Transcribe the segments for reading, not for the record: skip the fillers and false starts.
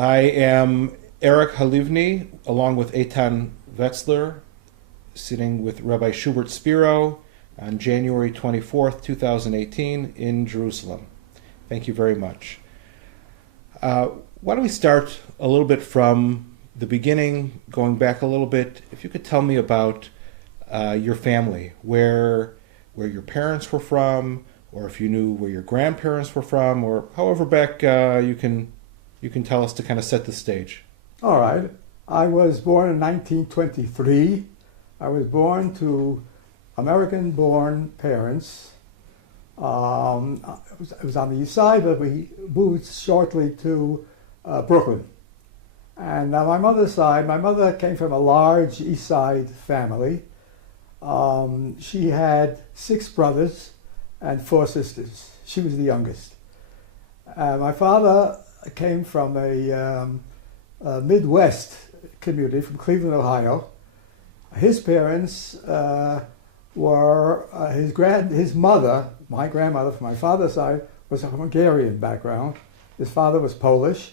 I am Eric Halivni, along with Eitan Wetzler, sitting with Rabbi Shubert Spero on January 24th, 2018 in Jerusalem. Thank you very much. Why don't we start a little bit from the beginning, going back a little bit. If you could tell me about your family, where your parents were from, or if you knew where your grandparents were from, or however back you can tell us to kind of set the stage. All right. I was born in 1923. I was born to American-born parents. It was on the east side, but we moved shortly to Brooklyn. And on my mother's side, my mother came from a large east side family. She had 6 brothers and 4 sisters. She was the youngest. My father came from a Midwest community from Cleveland, Ohio. His parents were his mother, my grandmother from my father's side, was a Hungarian background. His father was Polish.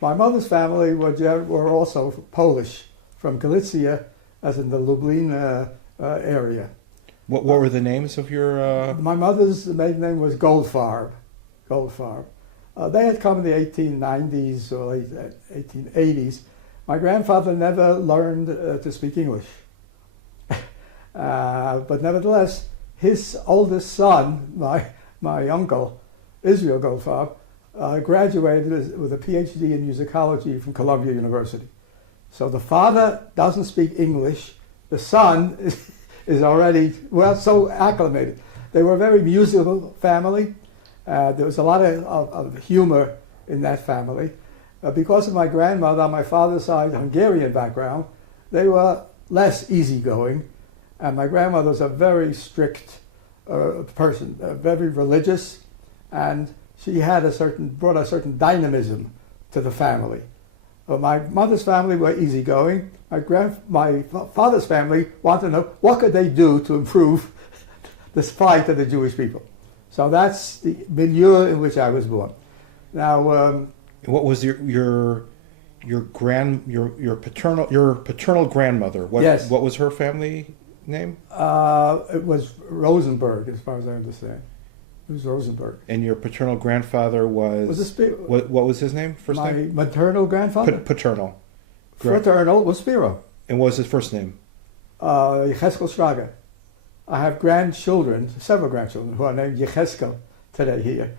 My mother's family were also Polish, from Galicia, as in the Lublin area. What were the names of your? My mother's maiden name was Goldfarb. They had come in the 1890s or late 1880s. My grandfather never learned to speak English. But nevertheless, his oldest son, my uncle, Israel Goldfarb, graduated with a PhD in musicology from Columbia University. So the father doesn't speak English. The son is already, so acclimated. They were a very musical family. There was a lot of humor in that family. Because of my grandmother on my father's side, Hungarian background, they were less easygoing. And my grandmother was a very strict person, very religious, and she had brought a certain dynamism to the family. My mother's family were easygoing. My father's family wanted to know what could they do to improve the plight of the Jewish people. So that's the milieu in which I was born. Now, what was your paternal grandmother? Yes. What was her family name? It was Rosenberg, as far as I understand. It was Rosenberg. And your paternal grandfather was what was his name? First name? My maternal grandfather? Paternal. Fraternal was Spero. And what was his first name? Yecheskel Schrager. I have several grandchildren, who are named Yecheskel today here,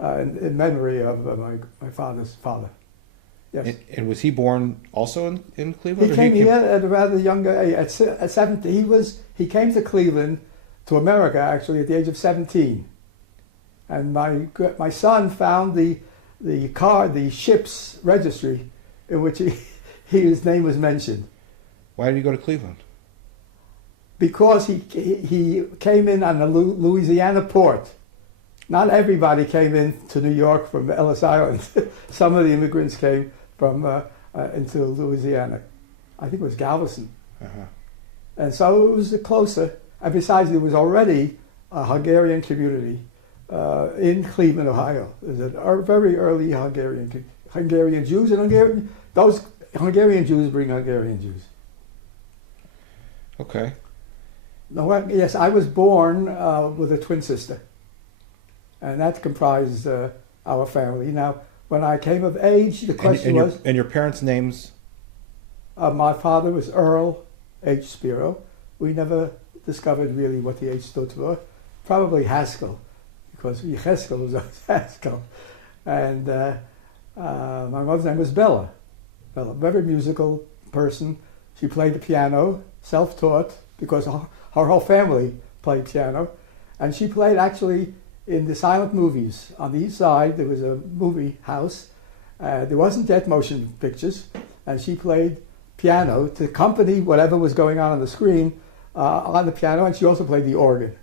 in memory of my father's father. Yes. And was he born also in Cleveland? He came here at a rather younger age. At 17, he came to Cleveland, to America actually, at the age of 17. And my son found the ship's registry in which his name was mentioned. Why did he go to Cleveland? Because he came in on the Louisiana port. Not everybody came in to New York from Ellis Island. Some of the immigrants came from into Louisiana. I think it was Galveston. Uh-huh. And so it was closer. And besides, there was already a Hungarian community in Cleveland, Ohio. There's a very early Hungarian Jews, and those Hungarian Jews bring Hungarian Jews. Okay. No, yes, I was born with a twin sister, and that comprised our family. Now, when I came of age, the question was... And your parents' names? My father was Earl H. Spero. We never discovered really what the H stood for. Probably Haskell, because Yecheskel was Haskell. And my mother's name was Bella. Bella, very musical person. She played the piano, self-taught, because her whole family played piano. And she played actually in the silent movies. On the east side, there was a movie house. There wasn't yet motion pictures. And she played piano to accompany whatever was going on the screen on the piano. And she also played the organ.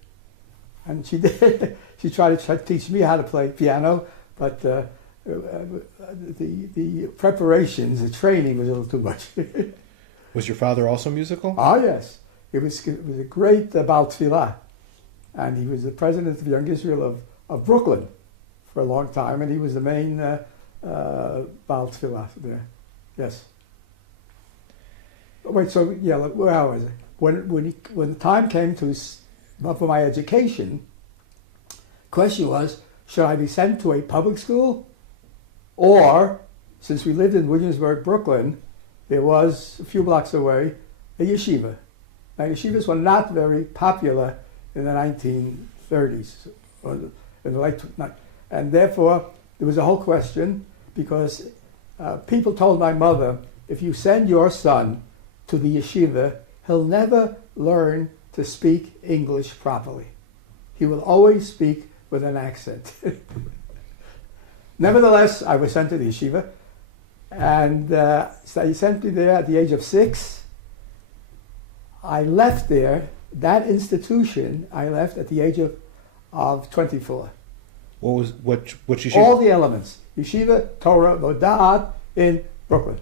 And she did. She tried to teach me how to play piano, but the preparations, the training was a little too much. Was your father also musical? Ah, yes. It was a great Baal Tfilah. And he was the president of Young Israel of Brooklyn for a long time, and he was the main Baal Tfilah there. Yes. Wait, so yeah, how was it? When the time came for my education, question was, should I be sent to a public school, or, since we lived in Williamsburg, Brooklyn, there was a few blocks away a yeshiva. Now yeshivas were not very popular in the 1930s, or in the late, and therefore there was a whole question, because people told my mother, if you send your son to the yeshiva, he'll never learn to speak English properly. He will always speak with an accent. Nevertheless, I was sent to the yeshiva, and so he sent me there at the age of 6. I left there, that institution, I left at the age of 24. What yeshiva? All the elements. Yeshiva, Torah, Moda'at in Brooklyn.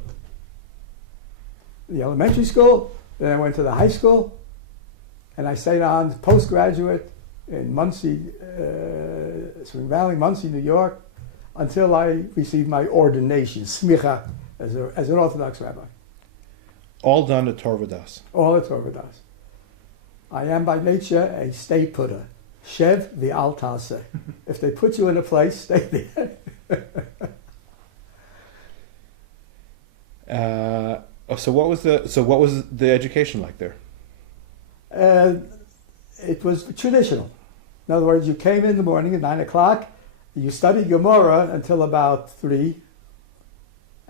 The elementary school, then I went to the high school, and I stayed on postgraduate in Muncie, Spring Valley, Muncie, New York, until I received my ordination, smicha, as an Orthodox rabbi. All done at Torah Vodas. All at Torah Vodas. I am by nature a stay-putter. Shev v'al taseh. If they put you in a place, stay there. So what was the education like there? It was traditional. In other words, you came in the morning at 9 o'clock, you studied Gemara until about 3,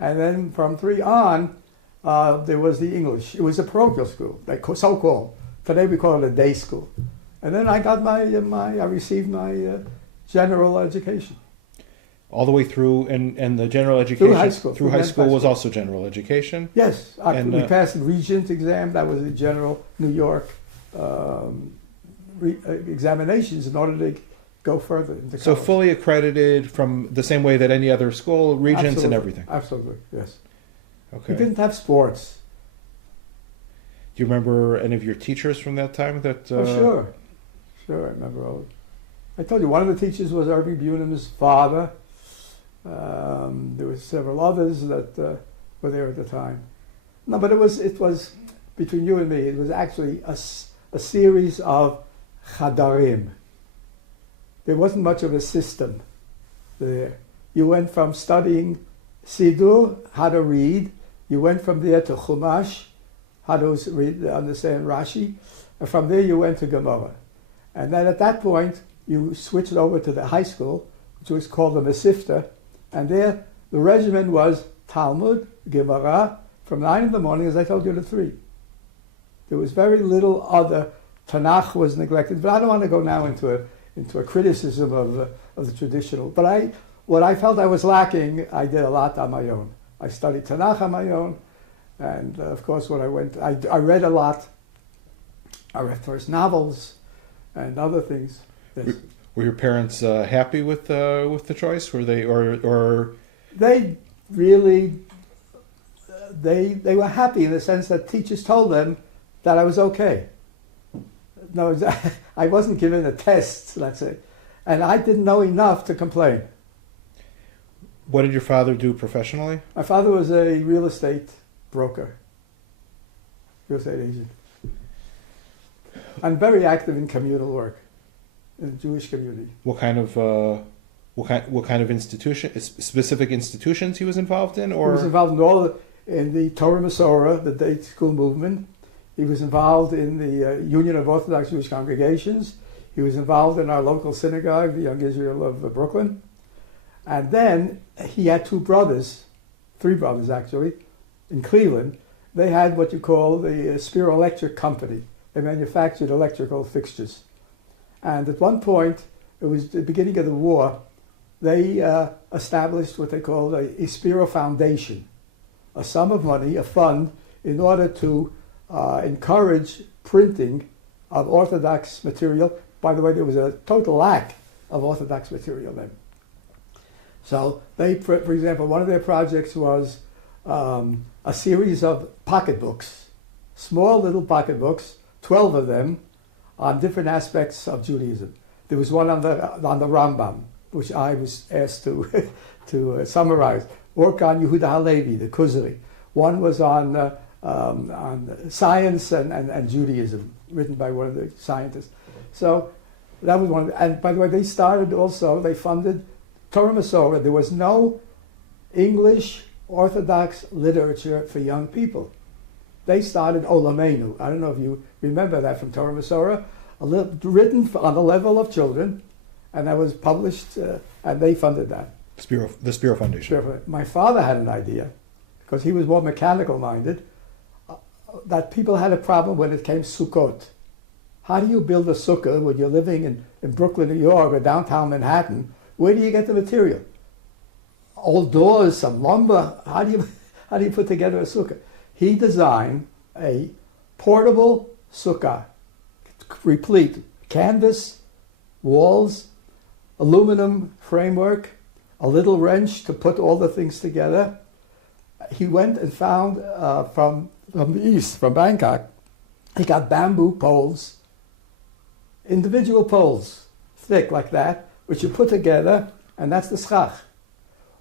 and then from 3 on, there was the English. It was a parochial school, so-called. Today we call it a day school. And then I got I received my general education. All the way through, and the general education through high school. Through high school was also general education. Yes, we passed the Regent exam. That was the general New York examinations in order to go further into college. So fully accredited from the same way that any other school, Regents. Absolutely. And everything. Absolutely, yes. Okay. We didn't have sports. Do you remember any of your teachers from that time? Sure, I remember all. I told you one of the teachers was Rabbi Bunim's father. There were several others that were there at the time. No, but it was between you and me. It was actually a series of chadarim. There wasn't much of a system there. You went from studying Siddur, how to read. You went from there to Chumash, how to understand Rashi. And from there you went to Gemara. And then at that point, you switched over to the high school, which was called the Mesifta. And there, the regimen was Talmud, Gemara, from 9 in the morning, as I told you, to 3. There was very little other. Tanakh was neglected, but I don't want to go now into a criticism of the traditional. But what I felt I was lacking, I did a lot on my own. I studied Tanakh on my own, and of course, when I read a lot. I read first novels and other things. Yes. Were your parents happy with the choice? Were they or they really they were happy in the sense that teachers told them that I was okay. No, I wasn't given a test, let's say, and I didn't know enough to complain. What did your father do professionally? My father was a real estate broker, real estate agent. I'm very active in communal work in the Jewish community. What kind of institution? Specific institutions he was involved in, or he was involved in the Torah Masorah, the day school movement. He was involved in the Union of Orthodox Jewish Congregations. He was involved in our local synagogue, the Young Israel of Brooklyn. And then he had 3 brothers actually, in Cleveland. They had what you call the Spero Electric Company. They manufactured electrical fixtures. And at one point, it was the beginning of the war, they established what they called a Spero Foundation, a sum of money, a fund, in order to encourage printing of Orthodox material. By the way, there was a total lack of Orthodox material then. So they, for example, one of their projects was a series of pocketbooks, small little pocketbooks, 12 of them, on different aspects of Judaism. There was one on the Rambam, which I was asked to summarize. Work on Yehuda Halevi, the Kuzari. One was on science and Judaism, written by one of the scientists. So that was one. And by the way, they funded Torah Masorah. There was no English Orthodox literature for young people. They started Olamenu. I don't know if you remember that from Torah Masorah, written on the level of children, and that was published, and they funded that. The Spero Foundation. My father had an idea, because he was more mechanical minded, that people had a problem when it came Sukkot. How do you build a sukkah when you're living in Brooklyn, New York, or downtown Manhattan? Where do you get the material? Old doors, some lumber. How do you put together a sukkah? He designed a portable sukkah, replete canvas, walls, aluminum framework, a little wrench to put all the things together. He went and found from the east, from Bangkok, he got bamboo poles, individual poles, thick like that, which you put together, and that's the schach.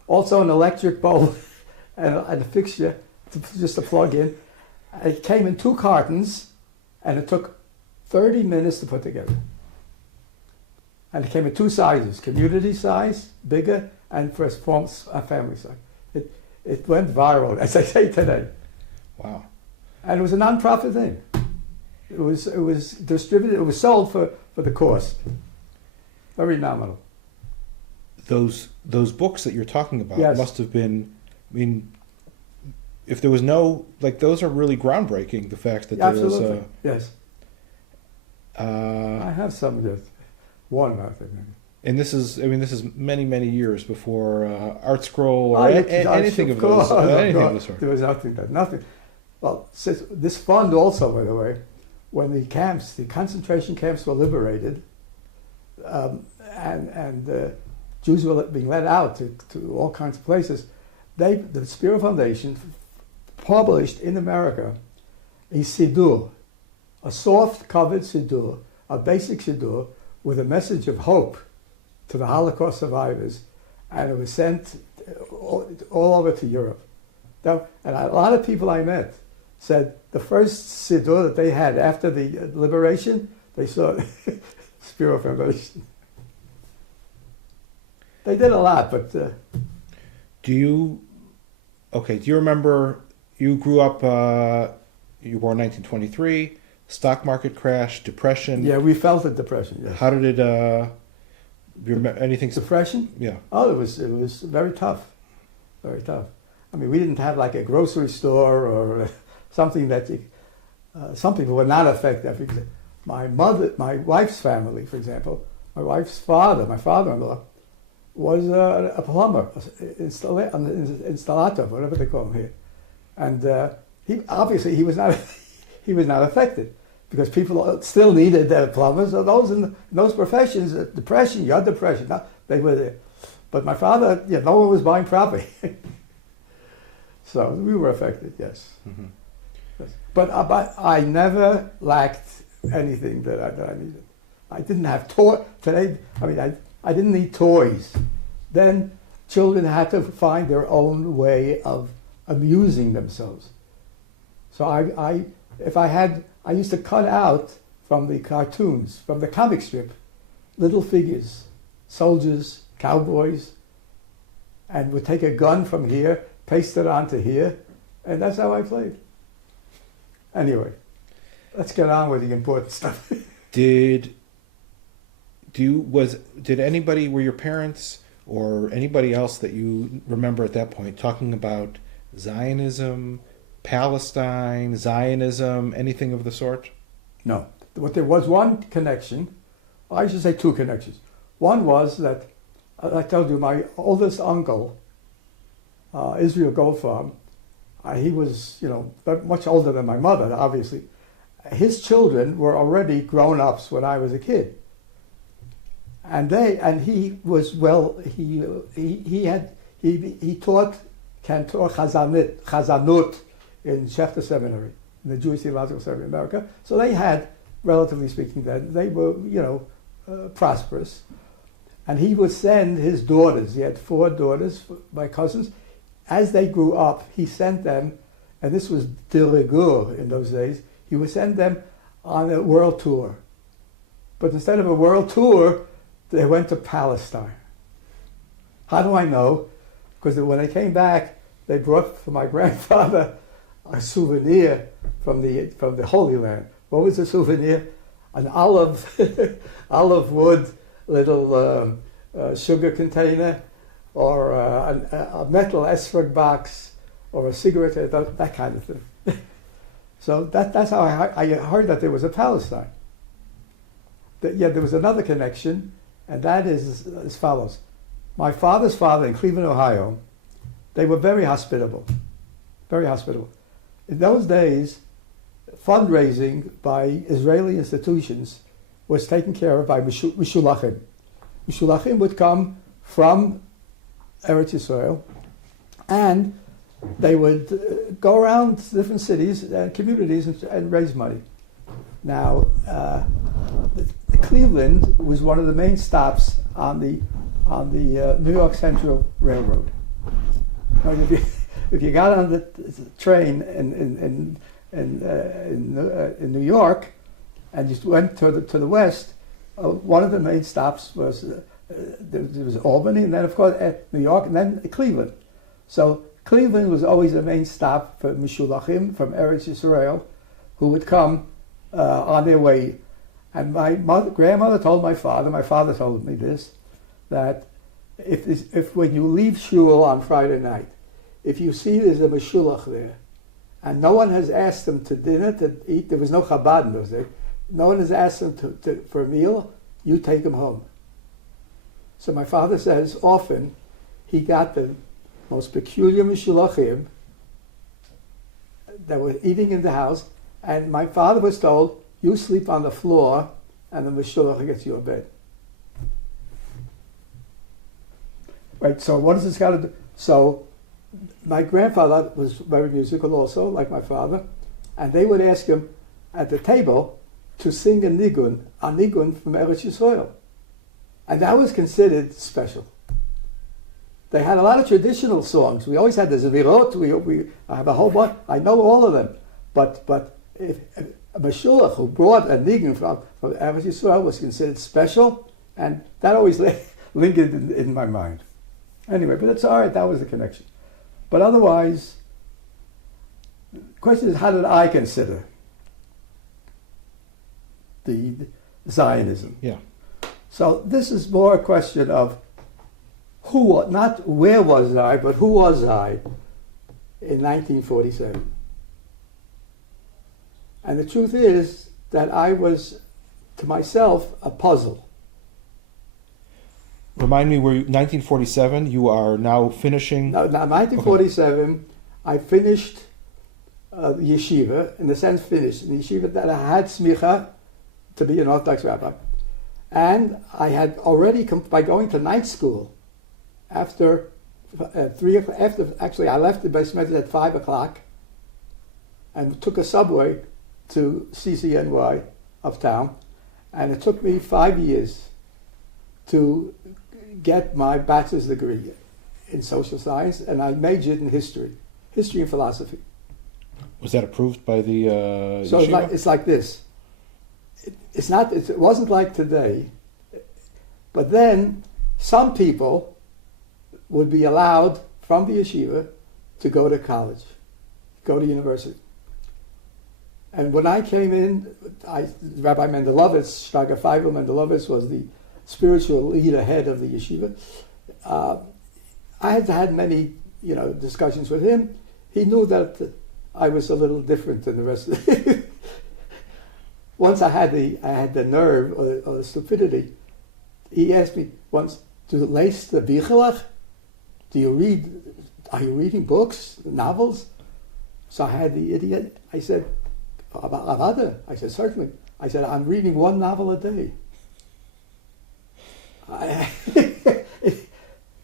Also an electric bulb and a fixture just to plug in. It came in 2 cartons, and it took 30 minutes to put together. And it came in 2 sizes, community size, bigger, and for a family size. It went viral, as I say today. Wow. And it was a non-profit thing. It was distributed, it was sold for the cost. Very nominal. Those books that you're talking about Yes. must have been, I mean, if there was no, like, those are really groundbreaking, the fact that Absolutely. there was Yes. I have some of it. One, I think. and this is many, many years before Art Scroll or anything of those. Anything of the sort. There was nothing. Well, this fund also, by the way, when the concentration camps were liberated, and Jews were being let out to all kinds of places, the Spero Foundation published in America a siddur, a soft-covered siddur, a basic siddur, with a message of hope to the Holocaust survivors, and it was sent all over to Europe. And a lot of people I met said the first siddur that they had after the liberation, they saw Spero Foundation. They did a lot, but... Do you remember, you grew up, you were born in 1923, stock market crash, depression. Yeah, we felt the depression, yes. How did it, anything? Depression? Yeah. Oh, it was very tough. Very tough. I mean, we didn't have like a grocery store or something that some people were not affected. My wife's family, for example, my wife's father, my father-in-law, was a plumber, installator, whatever they call him here. And he was not affected, because people still needed plumbers. So those in those professions, depression, you had depression, they were there. But my father, no one was buying property. So we were affected, yes. Mm-hmm. Yes. But I never lacked anything that I needed. I didn't have toys. Today, I didn't need toys. Then children had to find their own way of amusing themselves. So I used to cut out from the cartoons, from the comic strip, little figures, soldiers, cowboys, and would take a gun from here, paste it onto here, and that's how I played. Anyway, let's get on with the important stuff. Were your parents or anybody else that you remember at that point talking about Zionism, Palestine, Zionism, anything of the sort? No. But there was one connection, I should say 2 connections. One was that, I told you, my oldest uncle, Israel Goldfarb, he was, much older than my mother, obviously. His children were already grown-ups when I was a kid. And he was he taught Cantor Chazanut in Shefter Seminary, in the Jewish Theological Seminary in America. So they had, relatively speaking then, they were, prosperous. And he would send his daughters, he had 4 daughters, my cousins, as they grew up, he sent them, and this was de rigueur in those days, he would send them on a world tour. But instead of a world tour, they went to Palestine. How do I know? Because when they came back, they brought for my grandfather a souvenir from the Holy Land. What was the souvenir? An olive wood little sugar container, or a metal esrog box, or a cigarette, that kind of thing. So that's how I heard that there was a Palestine. There was another connection, and that is as follows. My father's father in Cleveland, Ohio, they were very hospitable. Very hospitable. In those days, fundraising by Israeli institutions was taken care of by Mishulachim. Mishulachim would come from Eretz Yisrael, and they would go around different cities and communities and raise money. Now, Cleveland was one of the main stops on the New York Central Railroad. Now, if you got on the train in New York and you went to the west, one of the main stops was there was Albany, and then of course New York, and then Cleveland. So Cleveland was always the main stop for Mishulachim from Eretz Yisrael, who would come on their way. And my grandmother told my father told me this, that if when you leave shul on Friday night, if you see there's a Mishulach there, and no one has asked them to dinner, to eat, there was no Chabad in those days, no one has asked them for a meal, you take them home. So my father says often he got the most peculiar Mishulachim that were eating in the house, and my father was told, you sleep on the floor and the Mishulach gets you a bed. Right, so what does this got to do? So my grandfather was very musical also, like my father, and they would ask him at the table to sing a nigun from Eretz Yisrael. And that was considered special. They had a lot of traditional songs. We always had the Zevirot, I have a whole bunch, I know all of them. But if a Meshulach who brought a nigun from Eretz Yisrael was considered special, and that always lingered in my mind. Anyway, but it's all right, that was the connection. But otherwise, the question is, how did I consider the Zionism? Yeah. So this is more a question of not where was I, but who was I in 1947. And the truth is that I was, to myself, a puzzle. Remind me, 1947, you are now finishing? Now 1947, okay. I finished yeshiva, in the sense finished, the yeshiva that I had smicha to be an Orthodox rabbi. And I had already, by going to night school, after actually I left the Beis Medrash at 5 o'clock and took a subway to CCNY uptown, and it took me 5 years to get my bachelor's degree in social science, and I majored in history and philosophy. Was that approved by the So it's like this. It wasn't like today, but then some people would be allowed from the yeshiva to go to college, go to university. And when I came in, Rabbi Mendelovitz, Shtager Feivel Mendelovitz, was the spiritual leader, head of the yeshiva. I had had many, discussions with him. He knew that I was a little different than the rest of the Once I had the nerve or the stupidity. He asked me once, "Do you lace the bichelach? Are you reading books, novels?" So I had the idiot. I said, "Avada." I said, "Certainly." I said, "I'm reading one novel a day."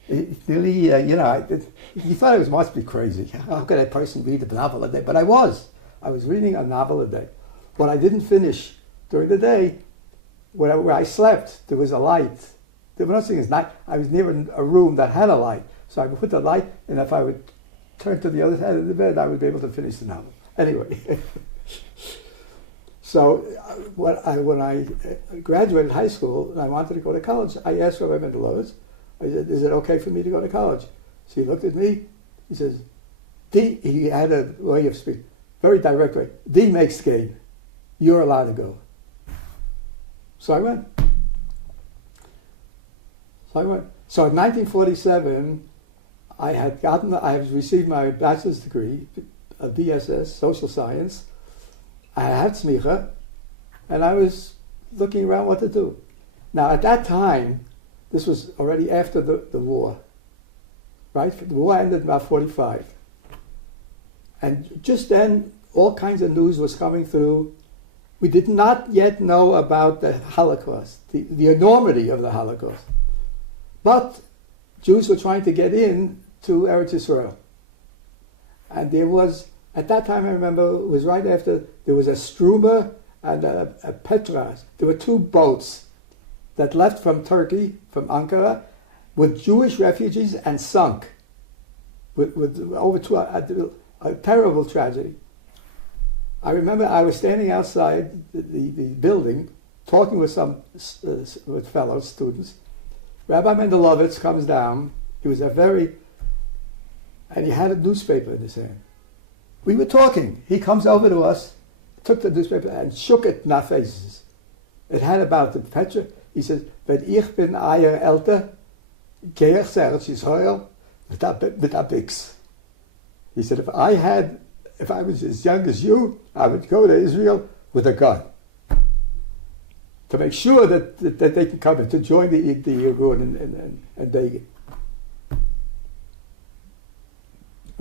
He thought I must be crazy. How could a person read a novel a day? But I was reading a novel a day. What I didn't finish during the day, where I slept, there was a light The one thing is not, I was near a room that had a light, so I would put the light, and if I would turn to the other side of the bed, I would be able to finish the novel. Anyway, so when I graduated high school and I wanted to go to college, I asked Rabbi Mendelovitz, I said, is it okay for me to go to college? So he looked at me, he says, he had a way of speaking, very direct way, D makes game, you're allowed to go. So I went. So in 1947, I had received my bachelor's degree, a BSS, social science. I had tzmicha, and I was looking around what to do. Now at that time, this was already after the war, right? The war ended in about 45. And just then, all kinds of news was coming through. We did not yet know about the Holocaust, the enormity of the Holocaust. But Jews were trying to get in to Eretz Israel. And there was, at that time I remember, it was right after, there was a Struma and a Petras. There were two boats that left from Turkey, from Ankara, with Jewish refugees and sunk. With over to a terrible tragedy. I remember I was standing outside the building, talking with some with fellow students. Rabbi Mendelovitz comes down. He was and he had a newspaper in his hand. We were talking. He comes over to us, took the newspaper and shook it in our faces. It had about the Petra. He says, "Wenn ich bin Eier älter, gehe ich zu Eretz Israel mit a bix." He said, if I was as young as you, I would go to Israel with a gun to make sure that they can come in to join the Irgun and Begin. I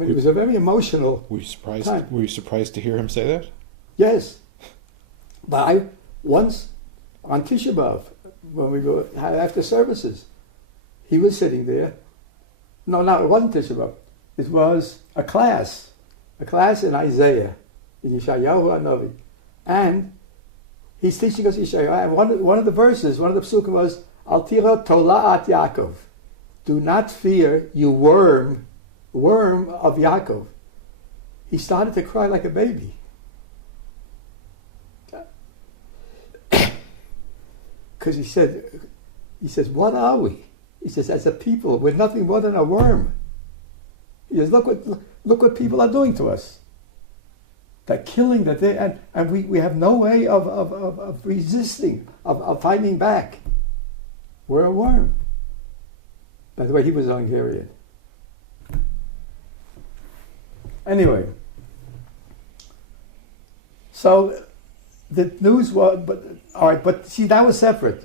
mean, it was a very emotional. Were you surprised? time. Were you surprised to hear him say that? Yes, but once on Tisha B'Av, when we had after services, he was sitting there. No, it wasn't Tisha B'Av. It was a class in Isaiah, in Yeshayahu HaNavi. And he's teaching us Yeshayahu. And one of the verses, one of the psukim was, Al tira tola'at Yaakov. Do not fear, you worm of Yaakov. He started to cry like a baby. Because he says, what are we? He says, as a people, we're nothing more than a worm. He says, look what people are doing to us. They're killing, and we have no way of resisting, of fighting back. We're a worm. By the way, he was Hungarian. Anyway, so the news was, but see, that was separate.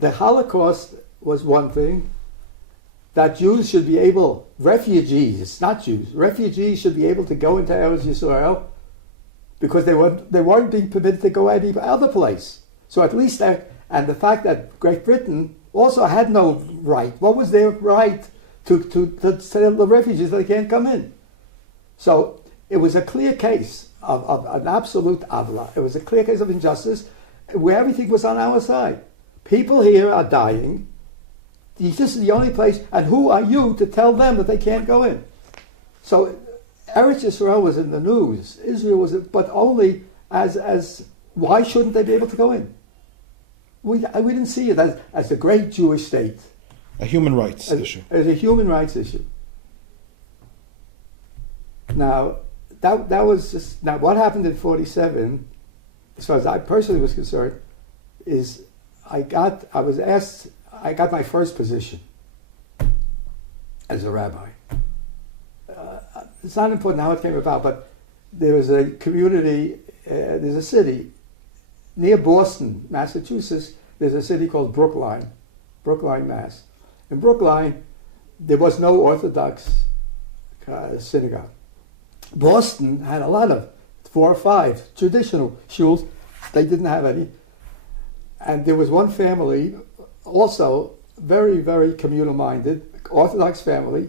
The Holocaust was one thing. That Jews should be able, refugees, not Jews, refugees should be able to go into Eretz Yisrael because they weren't being permitted to go any other place. So at least that, and the fact that Great Britain also had no right. What was their right to tell the refugees that they can't come in? So it was a clear case of an absolute avla. It was a clear case of injustice where everything was on our side. People here are dying. This is the only place, and who are you to tell them that they can't go in? So Eretz Israel was in the news. Israel was, but only as why shouldn't they be able to go in? We didn't see it as a great Jewish state. A human rights issue. As a human rights issue. Now, that was just, now what happened in 47, as far as I personally was concerned, is I got my first position as a rabbi. It's not important how it came about, but there was a community, there's a city near Boston, Massachusetts. There's a city called Brookline, Mass. In Brookline, there was no Orthodox synagogue. Boston had a lot of 4 or 5 traditional shuls. They didn't have any. And there was one family, also very, very communal-minded, Orthodox family,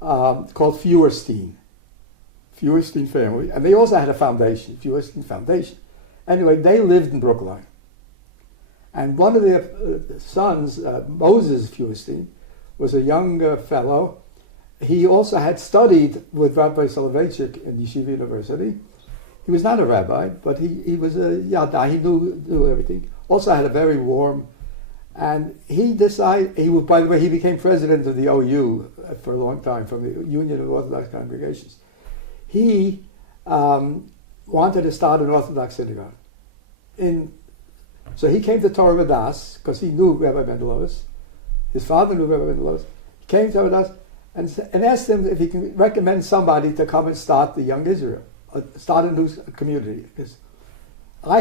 called Feuerstein family. And they also had a foundation, Feuerstein Foundation. Anyway, they lived in Brookline. And one of their sons, Moses Feuerstein, was a young fellow. He also had studied with Rabbi Soloveitchik in Yeshiva University. He was not a rabbi, but he was a yada. He knew everything. Also had a very warm, and he decided, by the way, he became president of the OU for a long time, from the Union of Orthodox Congregations. He wanted to start an Orthodox synagogue. So he came to Torah Vodaas, because he knew Rabbi Mendelovitz. His father knew Rabbi Mendelovitz. He came to Torah Vodaas and asked him if he can recommend somebody to come and start the Young Israel, start a new community. Because I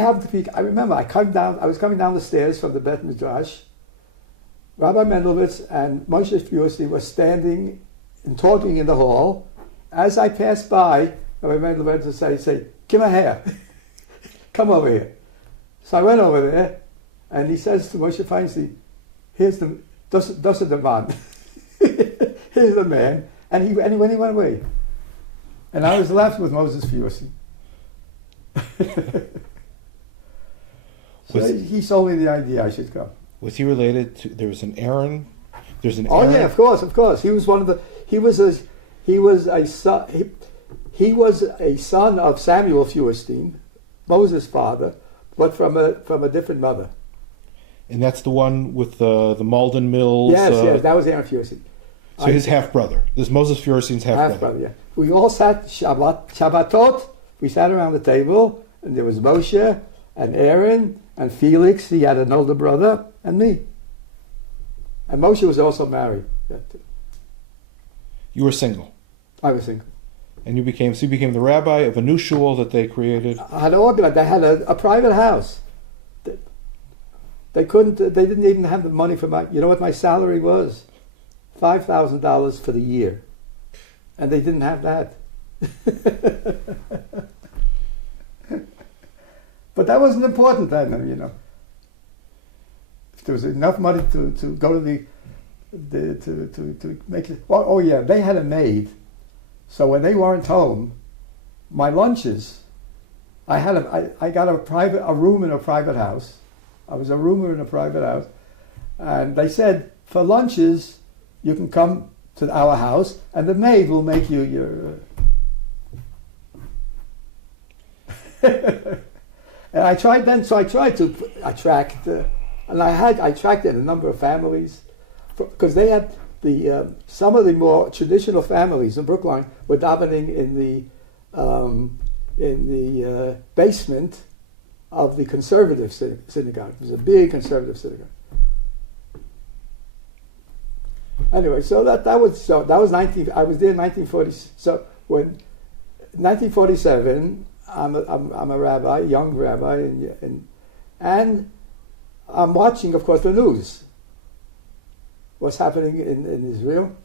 remember I was coming down the stairs from the Bet Midrash. Rabbi Mendelovitz and Moshe Feuerstein were standing and talking in the hall. As I passed by, Rabbi Mendelovitz would say, "Come here, come over here." So I went over there, and he says to Moshe Feinstein, "Here's the man." Here's the man, and he went away, and I was left with Moses Feuerstein. So he sold me the idea I should come. Was he related to? There was an Aaron. There's an. Oh Aaron? yeah, of course. He was one of the. He was a son of Samuel Feuerstein, Moses' father, but from a different mother. And that's the one with the Malden Mills. Yes, that was Aaron Feuerstein. So his half brother. This Moses Feuerstein's half brother. Yeah. We all sat Shabbatot. We sat around the table, and there was Moshe and Aaron and Felix. He had an older brother, and me. And Moshe was also married. You were single. I was single. And you became the rabbi of a new shul that they created. I had organized. They had a private house. They didn't even have the money for you know what my salary was? $5,000 for the year. And they didn't have that. But that wasn't important then, you know. If there was enough money to go to to make it. Oh yeah, they had a maid. So when they weren't home, my lunches, I got a room in a private house. I was a roomer in a private house, and they said for lunches you can come to our house, and the maid will make you your. And I tried then, so I tried to attract, and I attracted a number of families, because they had some of the more traditional families in Brookline were davening in the basement of the conservative synagogue. It was a big conservative synagogue. Anyway, so that was I was there in 1940. So when 1947, I'm a rabbi, young rabbi, and I'm watching, of course, the news. What's happening in Israel,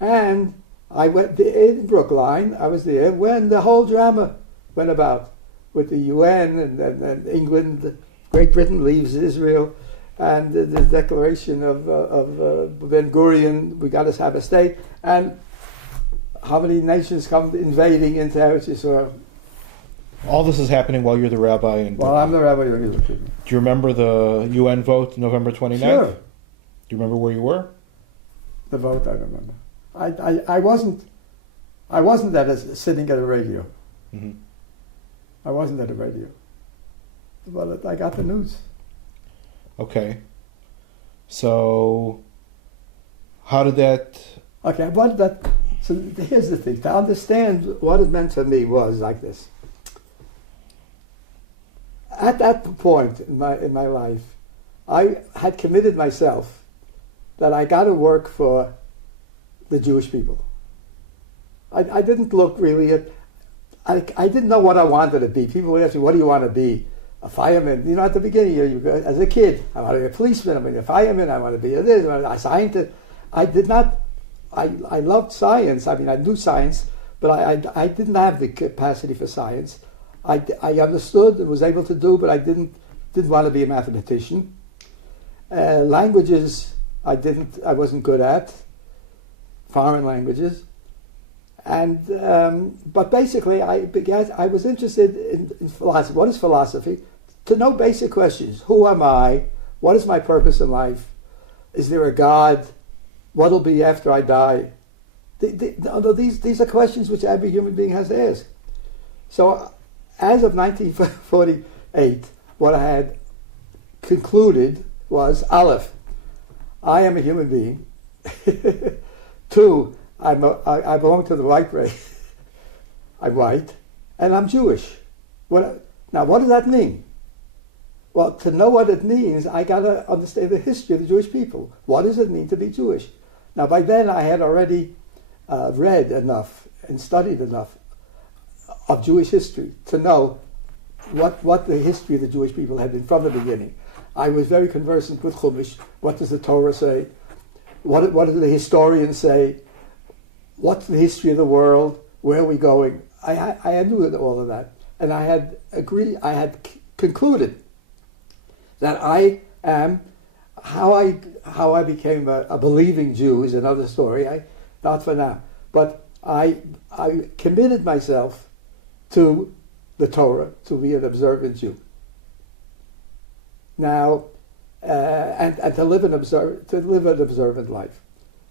and I went in Brookline. I was there when the whole drama went about with the UN and England, Great Britain leaves Israel, and the declaration of Ben Gurion, we got to have a state, and how many nations come invading into Eretz Yisrael. All this is happening while you're the rabbi. Well, I'm the rabbi. Do you remember the UN vote, November 29th? Sure. Do you remember where you were? The vote, I remember. I wasn't sitting at a radio. Mm-hmm. I wasn't at a radio. But I got the news. Okay. So, how did that... Okay, so here's the thing. To understand what it meant to me was like this. At that point in my life, I had committed myself that I got to work for the Jewish people. I didn't look really at... I didn't know what I wanted to be. People would ask me, what do you want to be? A fireman. You know, at the beginning, as a kid, I want to be a policeman, I want to be a fireman, I want to be a scientist. I did not... I loved science. I mean, I knew science, but I didn't have the capacity for science. I understood and was able to do, but I didn't want to be a mathematician. Languages, I wasn't good at, foreign languages. And but basically, I was interested in philosophy. What is philosophy? To know basic questions. Who am I? What is my purpose in life? Is there a God? What'll be after I die? These are questions which every human being has to ask. So, as of 1948, what I had concluded was, Aleph, I am a human being. 2, I belong to the white race. I'm white, and I'm Jewish. Now, what does that mean? Well, to know what it means, I got to understand the history of the Jewish people. What does it mean to be Jewish? Now, by then, I had already read enough and studied enough of Jewish history to know what the history of the Jewish people had been from the beginning. I was very conversant with Chumash. What does the Torah say? What do the historians say? What's the history of the world? Where are we going? I knew all of that, and I had concluded that I am how I became a believing Jew is another story. Not for now, but I committed myself to the Torah to be an observant Jew. Now, and to live an observant life,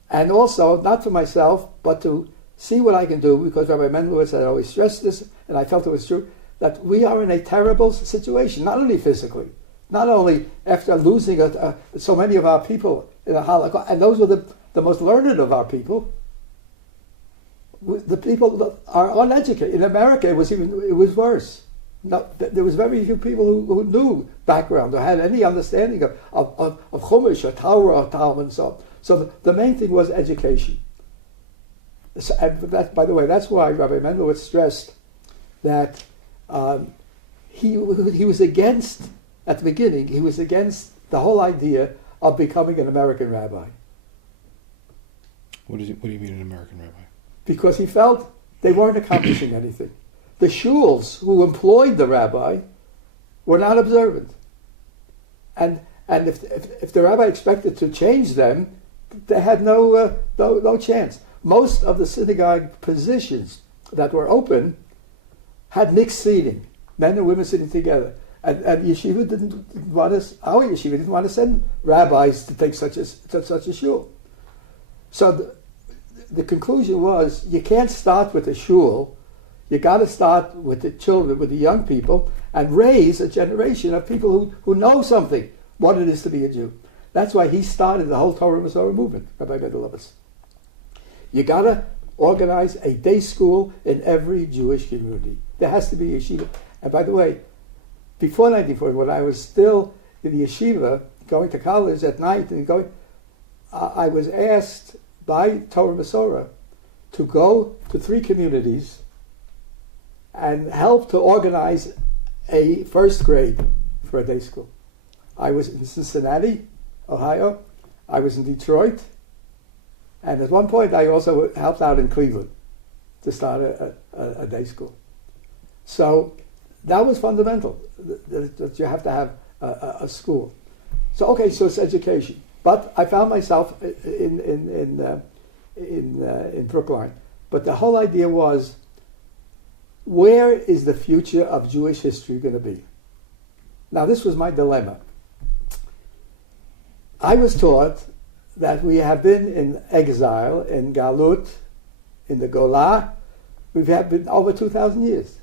and also not for myself, but to see what I can do, because Rabbi Mendelowitz had always stressed this, and I felt it was true, that we are in a terrible situation, not only physically, not only after losing so many of our people in the Holocaust, and those were the most learned of our people. The people that are uneducated. In America, it was worse. No, there was very few people who knew background or had any understanding of Chumash or Torah or Talmud and so on. So the main thing was education. So, and that, by the way, that's why Rabbi Mendelowitz stressed that he was against, at the beginning, he was against the whole idea of becoming an American rabbi. What do you mean an American rabbi? Because he felt they weren't accomplishing anything. The shuls who employed the rabbi were not observant. And if the rabbi expected to change them, they had no chance. Most of the synagogue positions that were open had mixed seating, men and women sitting together. And yeshiva our yeshiva didn't want to send rabbis to take such a shul. So the conclusion was, you can't start with a shul. You got to start with the children, with the young people, and raise a generation of people who know something, what it is to be a Jew. That's why he started the whole Torah Masorah movement, Rabbi Mendelowitz. You got to organize a day school in every Jewish community. There has to be a yeshiva. And by the way, before 1940, when I was still in the yeshiva, going to college at night and I was asked by Torah Masorah to go to 3 communities and help to organize a first grade for a day school. I was in Cincinnati, Ohio. I was in Detroit. And at one point, I also helped out in Cleveland to start a day school. So that was fundamental, that you have to have a school. So it's education. But I found myself in Brookline. But the whole idea was, where is the future of Jewish history going to be? Now, this was my dilemma. I was taught that we have been in exile, in Galut, in the Golah. We've been over 2,000 years.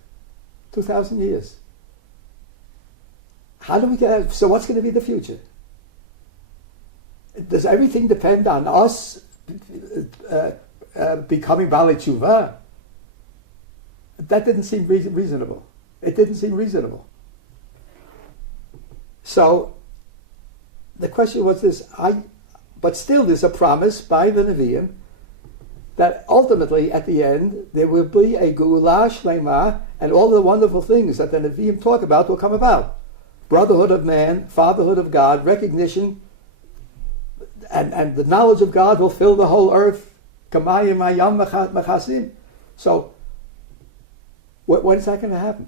2,000 years. How do we get out? So what's going to be the future? Does everything depend on us becoming Baalei Tshuva? That didn't seem reasonable. It didn't seem reasonable. So the question was this, but still there's a promise by the Nevi'im that ultimately at the end there will be a Geulah Shlema, and all the wonderful things that the Nevi'im talk about will come about. Brotherhood of man, fatherhood of God, recognition, and the knowledge of God will fill the whole earth. Kamayim ayam mechasim. So when is that going to happen?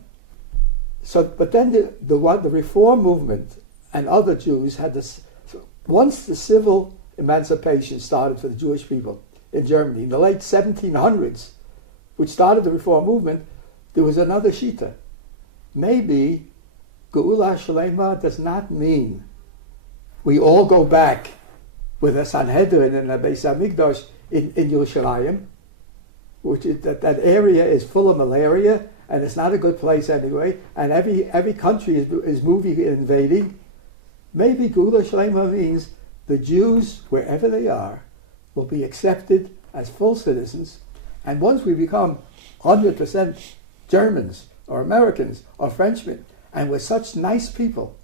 So, but then the Reform movement and other Jews had this. Once the civil emancipation started for the Jewish people in Germany in the late 1700s, which started the Reform movement, there was another shita. Maybe Geulah Shlema does not mean we all go back with a Sanhedrin and a Beis HaMikdash in Yerushalayim, which is that area is full of malaria, and it's not a good place anyway, and every country is moving and invading. Maybe Gula Shlema means the Jews, wherever they are, will be accepted as full citizens, and once we become 100% Germans or Americans or Frenchmen, and we're such nice people,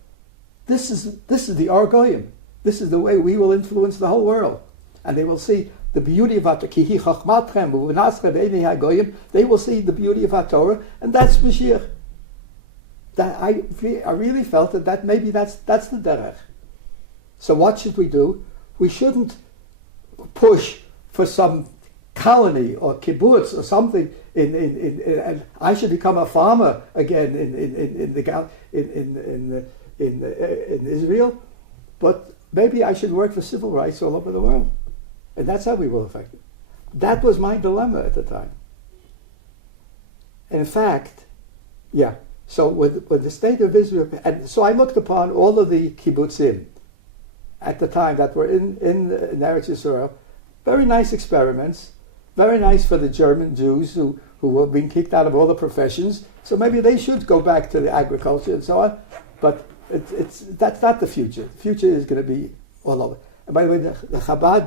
this is the Argoyim. This is the way we will influence the whole world, and they will see the beauty of HaTorah. They will see the beauty of HaTorah, and that's Mashiach. That I really felt that maybe that's the derech. So what should we do? We shouldn't push for some colony or kibbutz or something. And I should become a farmer again in Israel, but maybe I should work for civil rights all over the world. And that's how we will affect it. That was my dilemma at the time. In fact, yeah, so with the state of Israel, and so I looked upon all of the kibbutzim at the time that were in Eretz Yisrael, very nice experiments, very nice for the German Jews who were being kicked out of all the professions, so maybe they should go back to the agriculture and so on, but that's not the future. The future is going to be all over. And by the way, the Chabad,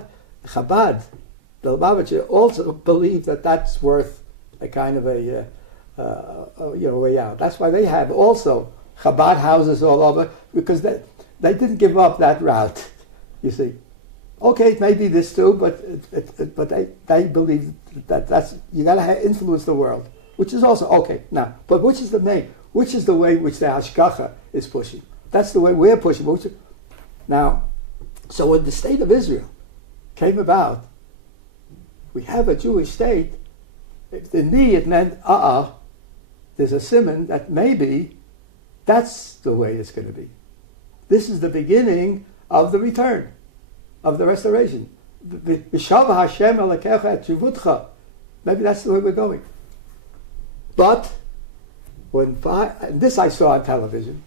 the Lubavitcher also believe that that's worth a kind of a way out. That's why they have also Chabad houses all over, because they didn't give up that route. You see, okay, maybe this too, but they believe that's you got to influence the world, which is also okay. Now, but which is the way which the Hashgacha is pushing? That's the way we're pushing. Now, so when the state of Israel came about, we have a Jewish state. The knee, it meant, there's a simon that maybe that's the way it's going to be. This is the beginning of the return, of the restoration. Maybe that's the way we're going. But, and this I saw on television,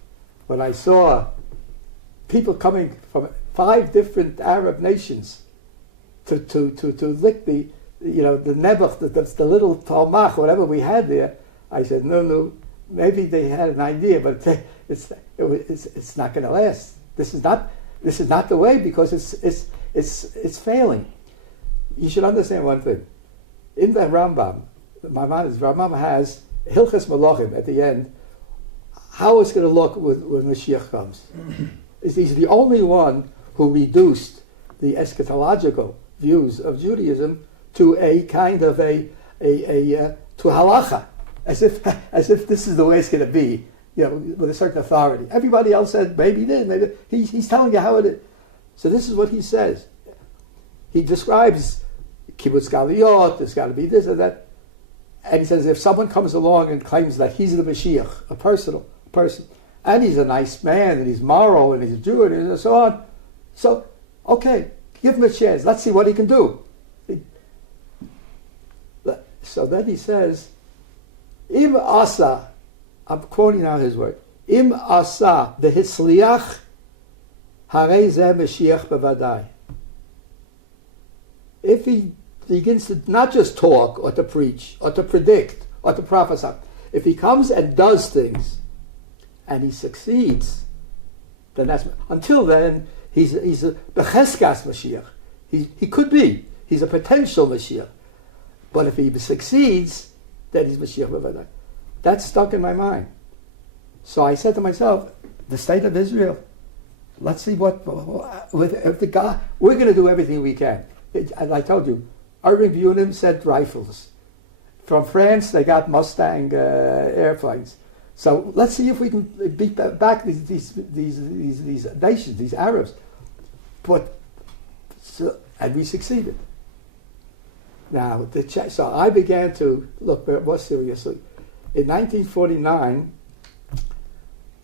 when I saw people coming from 5 different Arab nations to lick the nebuch, the little talmach, whatever we had there, I said, no, maybe they had an idea, but it's not going to last. This is not the way, because it's failing. You should understand one thing. In the Rambam, Rambam has Hilchas Malachim at the end. How it's going to look when Mashiach comes? He's the only one who reduced the eschatological views of Judaism to a kind of to halacha, as if this is the way it's going to be, with a certain authority. Everybody else said maybe this, maybe he's telling you how it is. So this is what he says. He describes kibbutz galiyot. There's got to be this or that, and he says if someone comes along and claims that he's the Mashiach, a person, and he's a nice man and he's moral and he's a Jew and so on, so okay, give him a chance. Let's see what he can do. So then he says, Im asa, I'm quoting now his word, Im asa v'hitzliach harei zeh Mashiach bevadai. If he begins to not just talk or to preach or to predict or to prophesy, if he comes and does things and he succeeds, then that's, until then, he's a becheskas Mashiach. He could be. He's a potential Mashiach. But if he succeeds, then he's Mashiach b'vadai. That stuck in my mind. So I said to myself, the state of Israel, let's see if the God, we're going to do everything we can. As I told you, Irving Bunim sent rifles. From France, they got Mustang airplanes. So let's see if we can beat back these nations, these Arabs. And we succeeded. Now, so I began to look more seriously. In 1949,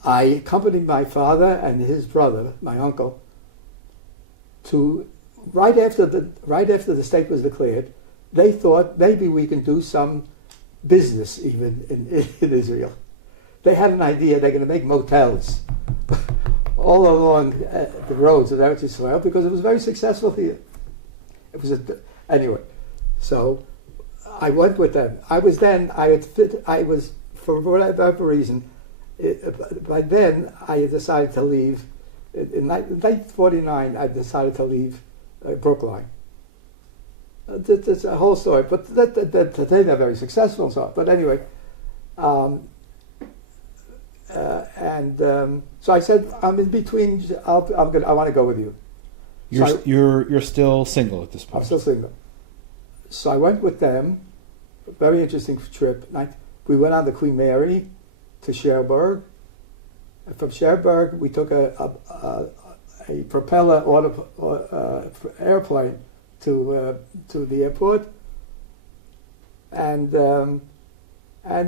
I accompanied my father and his brother, my uncle, to right after the state was declared. They thought maybe we can do some business even in Israel. They had an idea they're going to make motels all along the roads of Eretz Yisrael because it was very successful here. It was anyway. So I went with them. For whatever reason, by then I had decided to leave. In 1949, I decided to leave Brookline. That's a whole story, but today they're very successful. So, but anyway, so I said, I'm in between. I want to go with you. You're still single at this point. I'm still single. So I went with them. A very interesting trip. We went on the Queen Mary to Cherbourg. And from Cherbourg, we took a propeller airplane to the airport, and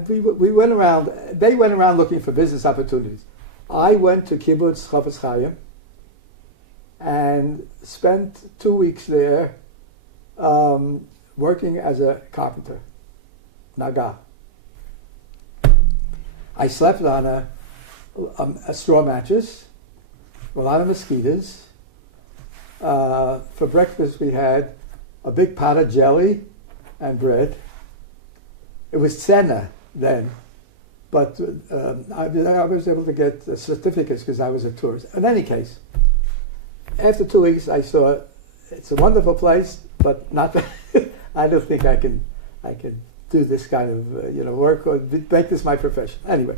we went around. They went around looking for business opportunities. I went to Kibbutz Chofetz Chaim and spent 2 weeks there working as a carpenter, naga. I slept on a straw mattress, a lot of mosquitoes. For breakfast we had a big pot of jelly and bread. It was tzena then, but I was able to get certificates because I was a tourist. In any case, after 2 weeks I saw it's a wonderful place, but not. I don't think I can do this kind of work or make this my profession. Anyway,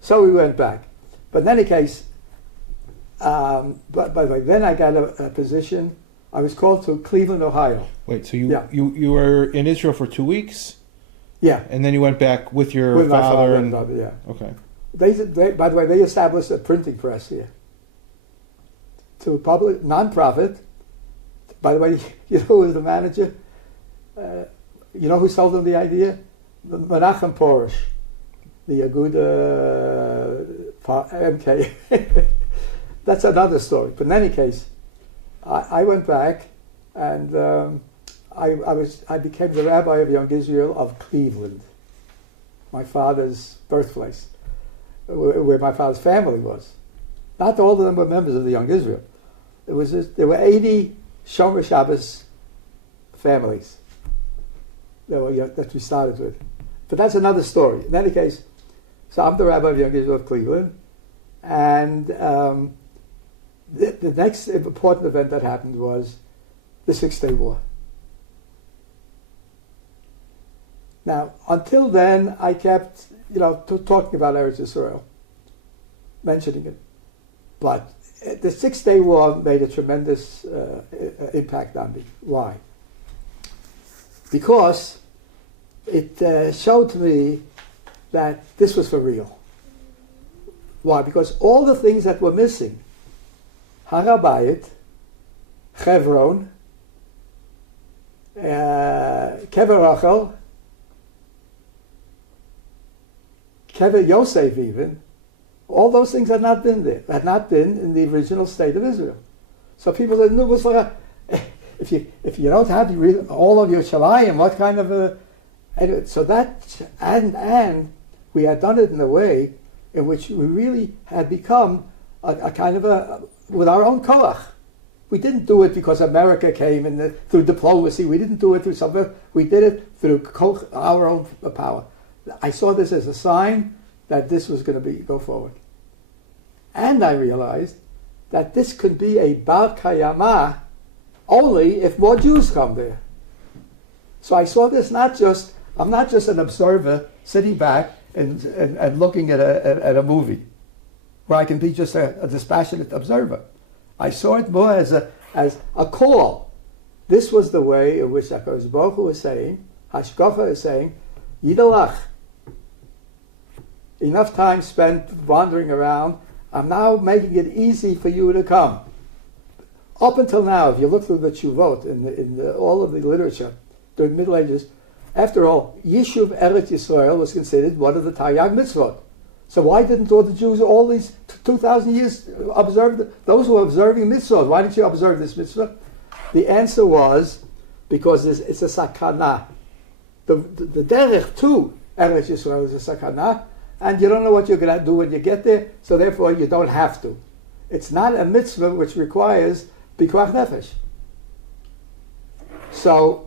so we went back. But in any case, but by the way, then I got a position. I was called to Cleveland, Ohio. Wait, so you were in Israel for 2 weeks? Yeah. And then you went back with your with father my father and brother, yeah. Okay. They, by the way, they established a printing press here. To a public non-profit. By the way, you know who was the manager? You know who sold them the idea? Menachem Porush, the Aguda MK. That's another story. But in any case, I went back and I became the rabbi of Young Israel of Cleveland, my father's birthplace, where my father's family was. Not all of them were members of the Young Israel. There were 80 Shomer Shabbos families that we started with. But that's another story. In any case, so I'm the rabbi of Young Israel of Cleveland, and the next important event that happened was the 6-Day War. Now, until then, I kept, talking about Eretz Yisrael, mentioning it. But the 6-Day War made a tremendous impact on me. Why? Because it showed to me that this was for real. Why? Because all the things that were missing, Har HaBayit, Chevron, Kever Rachel, Kever Yosef even, all those things had not been there, had not been in the original state of Israel. So people said, no, if you don't have all of your shalayim, what kind of a... So that, and we had done it in a way in which we really had become a kind of with our own koach. We didn't do it because America came in through diplomacy. We didn't do it through something. We did it through our own power. I saw this as a sign that this was going to go forward. And I realized that this could be a bar kayama only if more Jews come there. So I saw this I'm not just an observer sitting back and looking at a movie where I can be just a dispassionate observer. I saw it more as a call. This was the way in which HaKadosh Baruch Hu was saying, Hashgacha is saying, Yidalach. Enough time spent wandering around. I'm now making it easy for you to come. Up until now, if you look through the Tshuvot in all of the literature during the Middle Ages, after all, Yishuv Eretz Yisrael was considered one of the Taryag Mitzvot. So why didn't all the Jews all these 2,000 years observe those who were observing mitzvot? Why didn't you observe this mitzvah? The answer was because it's a sakana. The derech to Eretz Yisrael is a sakana, and you don't know what you're going to do when you get there, so therefore you don't have to. It's not a mitzvah which requires pikuach nefesh. So,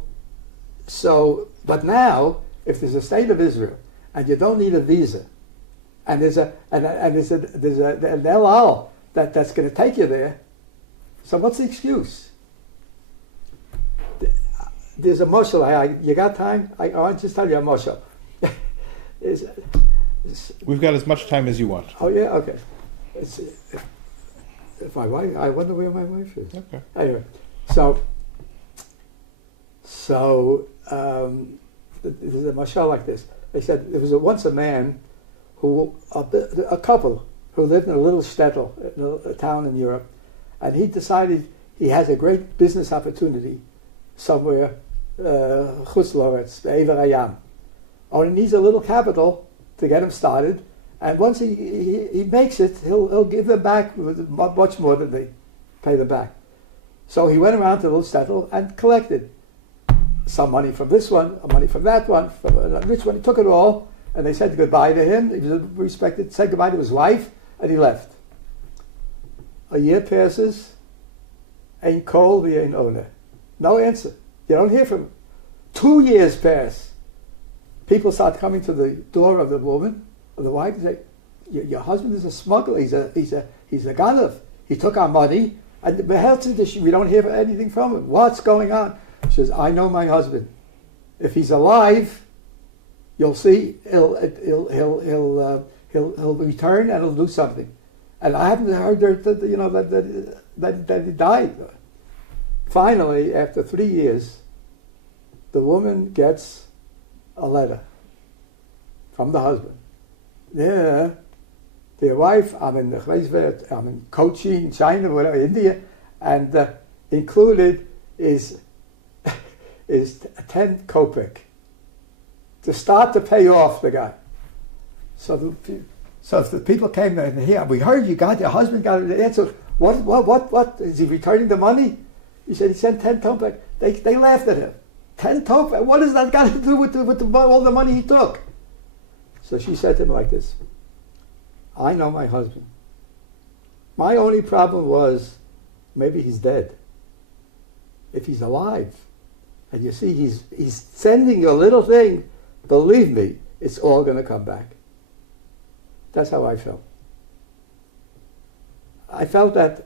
but now, if there's a state of Israel and you don't need a visa, and there's an El Al that's going to take you there, so what's the excuse? There's a moshel. You got time? I want to just tell you a moshel. We've got as much time as you want. Oh yeah, okay. If my wife, I wonder where my wife is. Okay. Anyway, there's a mashal like this. They said there was once a man a couple who lived in a little shtetl, a town in Europe, and he decided he has a great business opportunity somewhere, chutz la'aretz, be'ever hayam. Oh, he needs a little capital to get him started, and once he makes it, he'll give them back much more than they pay them back. So he went around to the little shtetl and collected some money from this one, money from that one, from a rich one. He took it all, and they said goodbye to him. He was respected, said goodbye to his wife, and he left. A year passes, ain't called, he ain't owner. No answer. You don't hear from him. 2 years pass. People start coming to the door of the woman, of the wife, and say, your husband is a smuggler, he's a ganav. He took our money, and we don't hear anything from him. What's going on? She says, I know my husband. If he's alive, you'll see he'll return and he'll do something. And I haven't heard that he died. Finally, after 3 years, the woman gets a letter from the husband. Yeah, dear wife, I'm in Kochi, in China, whatever, India, and included is 10 kopek to start to pay off the guy. So if the people came there and here, we heard your husband got an answer. What? Is he returning the money? He said he sent 10 kopek. They laughed at him. 10 kopek? What has that got to do with all the money he took? So she said to him like this, I know my husband. My only problem was maybe he's dead. If he's alive, and you see he's sending you a little thing, believe me, it's all going to come back. That's how I felt. I felt that,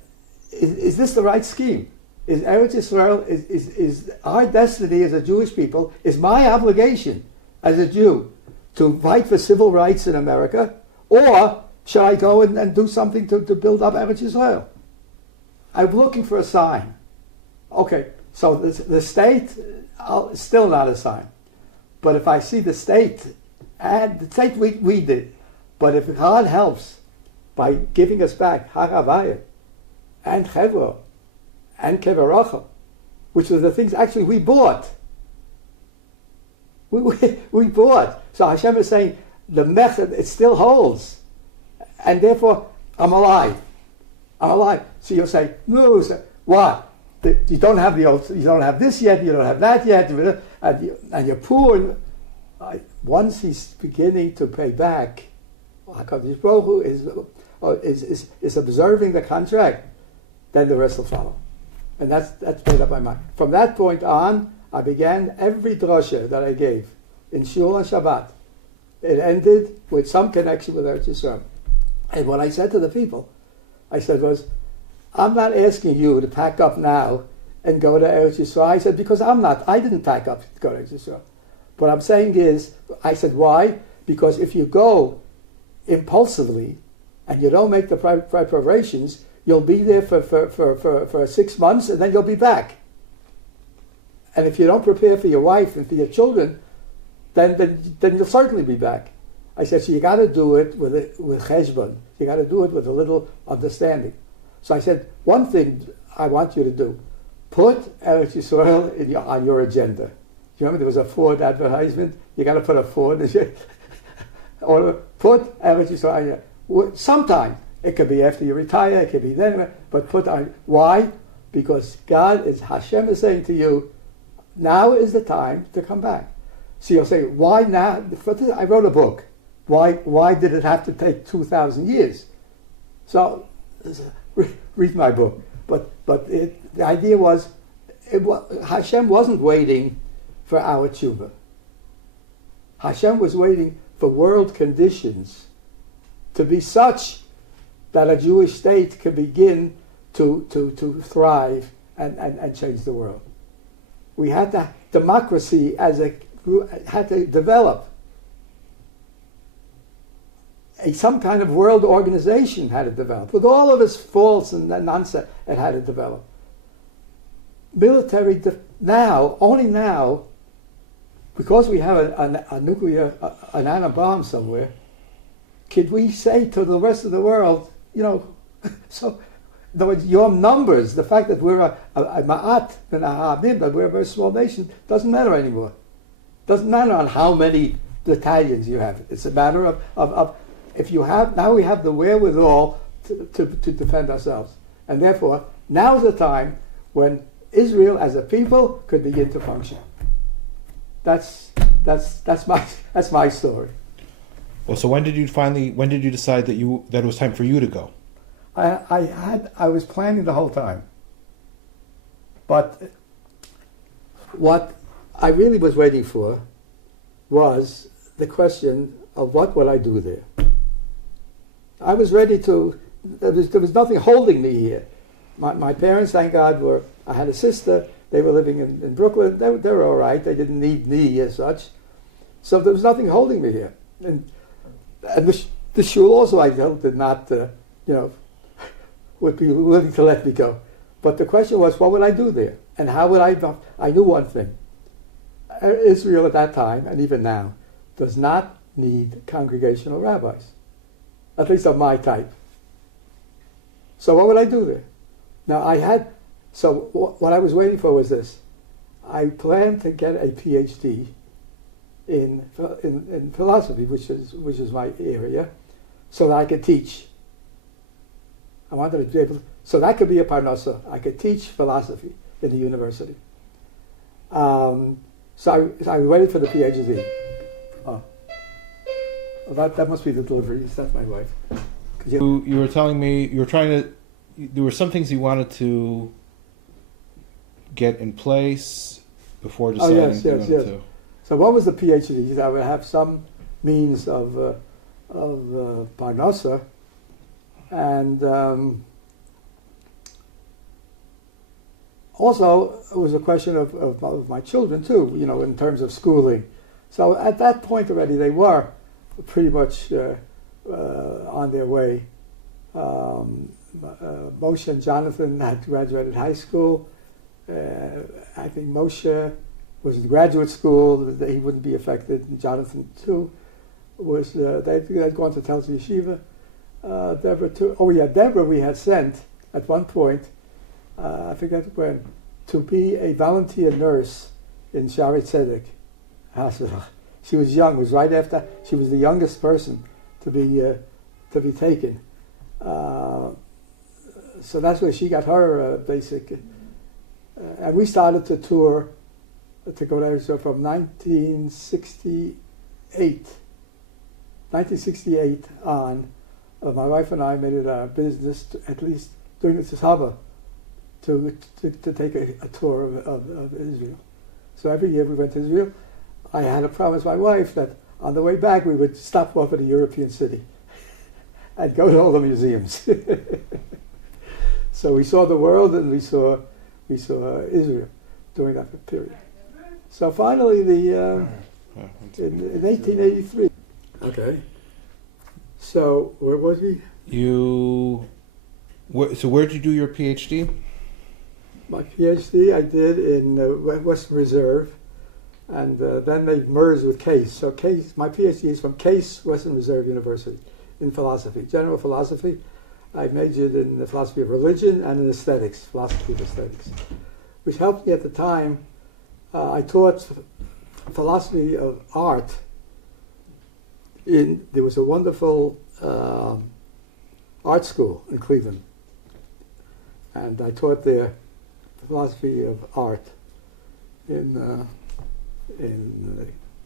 is this the right scheme? Is Eretz Yisrael, is our destiny as a Jewish people, is my obligation as a Jew to fight for civil rights in America, or should I go and do something to build up Eretz Yisrael? I'm looking for a sign. Okay, so the state, still not a sign. But if I see the state, and the state we did, but if God helps by giving us back Haravayah and Chevro and Kevarachel, which were the things actually we bought. We bought. So Hashem is saying the method, it still holds. And therefore, I'm alive. So you'll say, no, what? You don't have you don't have this yet, you don't have that yet, and you're poor. Once he's beginning to pay back, HaKadosh Baruch Hu is observing the contract, then the rest will follow. And that's made up my mind. From that point on, I began every drasha that I gave in Shul and Shabbat. It ended with some connection with Eretz Yisrael. And what I said to the people, I said was, I'm not asking you to pack up now and go to Eretz Yisrael. I said, because I didn't pack up to go to Eretz Yisrael. What I'm saying is, I said, why? Because if you go impulsively and you don't make the preparations, you'll be there for 6 months and then you'll be back. And if you don't prepare for your wife and for your children, then you'll certainly be back. I said, so you got to do it with cheshbon. You got to do it with a little understanding. So I said, one thing I want you to do, put Eretz Yisrael on your agenda. You remember there was a Ford advertisement? You got to put a Ford. Or put Eretz Yisrael on your, sometime. It could be after you retire, it could be then, but put on. Why? Because Hashem is saying to you, now is the time to come back. So you'll say, why now? I wrote a book. Why did it have to take 2,000 years? So read my book. But the idea was, Hashem wasn't waiting for our tshuva. Hashem was waiting for world conditions to be such that a Jewish state could begin to thrive and change the world. We had to, democracy had to develop. Some kind of world organization had to develop. With all of its faults and nonsense, it had to develop. Military, only now, because we have a nuclear, an atom bomb somewhere, could we say to the rest of the world, so in other words, your numbers, the fact that we're a ma'at and a ha'amim, that we're a very small nation, doesn't matter anymore. Doesn't matter on how many battalions you have. It's a matter of if you have, now we have the wherewithal to defend ourselves. And therefore, now's the time when Israel as a people could begin to function. That's my story. Well, so when did you decide that it was time for you to go? I was planning the whole time. But what I really was waiting for was the question of what would I do there. I was ready to, there was nothing holding me here. My parents, thank God, I had a sister, they were living in Brooklyn, they were all right, they didn't need me as such. So there was nothing holding me here. And the shul also, I felt, did not, would be willing to let me go. But the question was, what would I do there? And how would I knew one thing. Israel at that time, and even now, does not need congregational rabbis. At least of my type. So what would I do there? Now what I was waiting for was this. I planned to get a PhD in philosophy, which is my area, so that I could teach. I wanted to be able, so that could be a parnasa. I could teach philosophy in the university. So I waited for the PhD. That must be the delivery. That's my wife. You were telling me there were some things you wanted to get in place before deciding to. So what was the PhD? I would have some means of parnasa, and also it was a question of my children too, in terms of schooling. So at that point already they were pretty much on their way. Moshe and Jonathan had graduated high school. I think Moshe was in graduate school. He wouldn't be affected. And Jonathan too was. They'd gone to Tel Yeshiva. Deborah too. Oh yeah, Deborah we had sent at one point. I forget when, to be a volunteer nurse in Shaarei Tzedek Hospital. She was young. It was right after she was the youngest person to be taken. So that's where she got her basic. And we started to tour to go there. So from 1968 on, my wife and I made it our business to, at least during the Tzava, to take a tour of Israel. So every year we went to Israel. I had to promise my wife that on the way back we would stop off at a European city and go to all the museums. So we saw the world and we saw Israel during that period. So finally, in 1883. Okay. So where was he? So where did you do your PhD? My PhD I did in Western Reserve, and then they merged with Case. So Case, my PhD is from Case Western Reserve University in philosophy, general philosophy. I majored in the philosophy of religion and in aesthetics, philosophy of aesthetics, which helped me at the time. I taught philosophy of art. There was a wonderful art school in Cleveland, and I taught there philosophy of art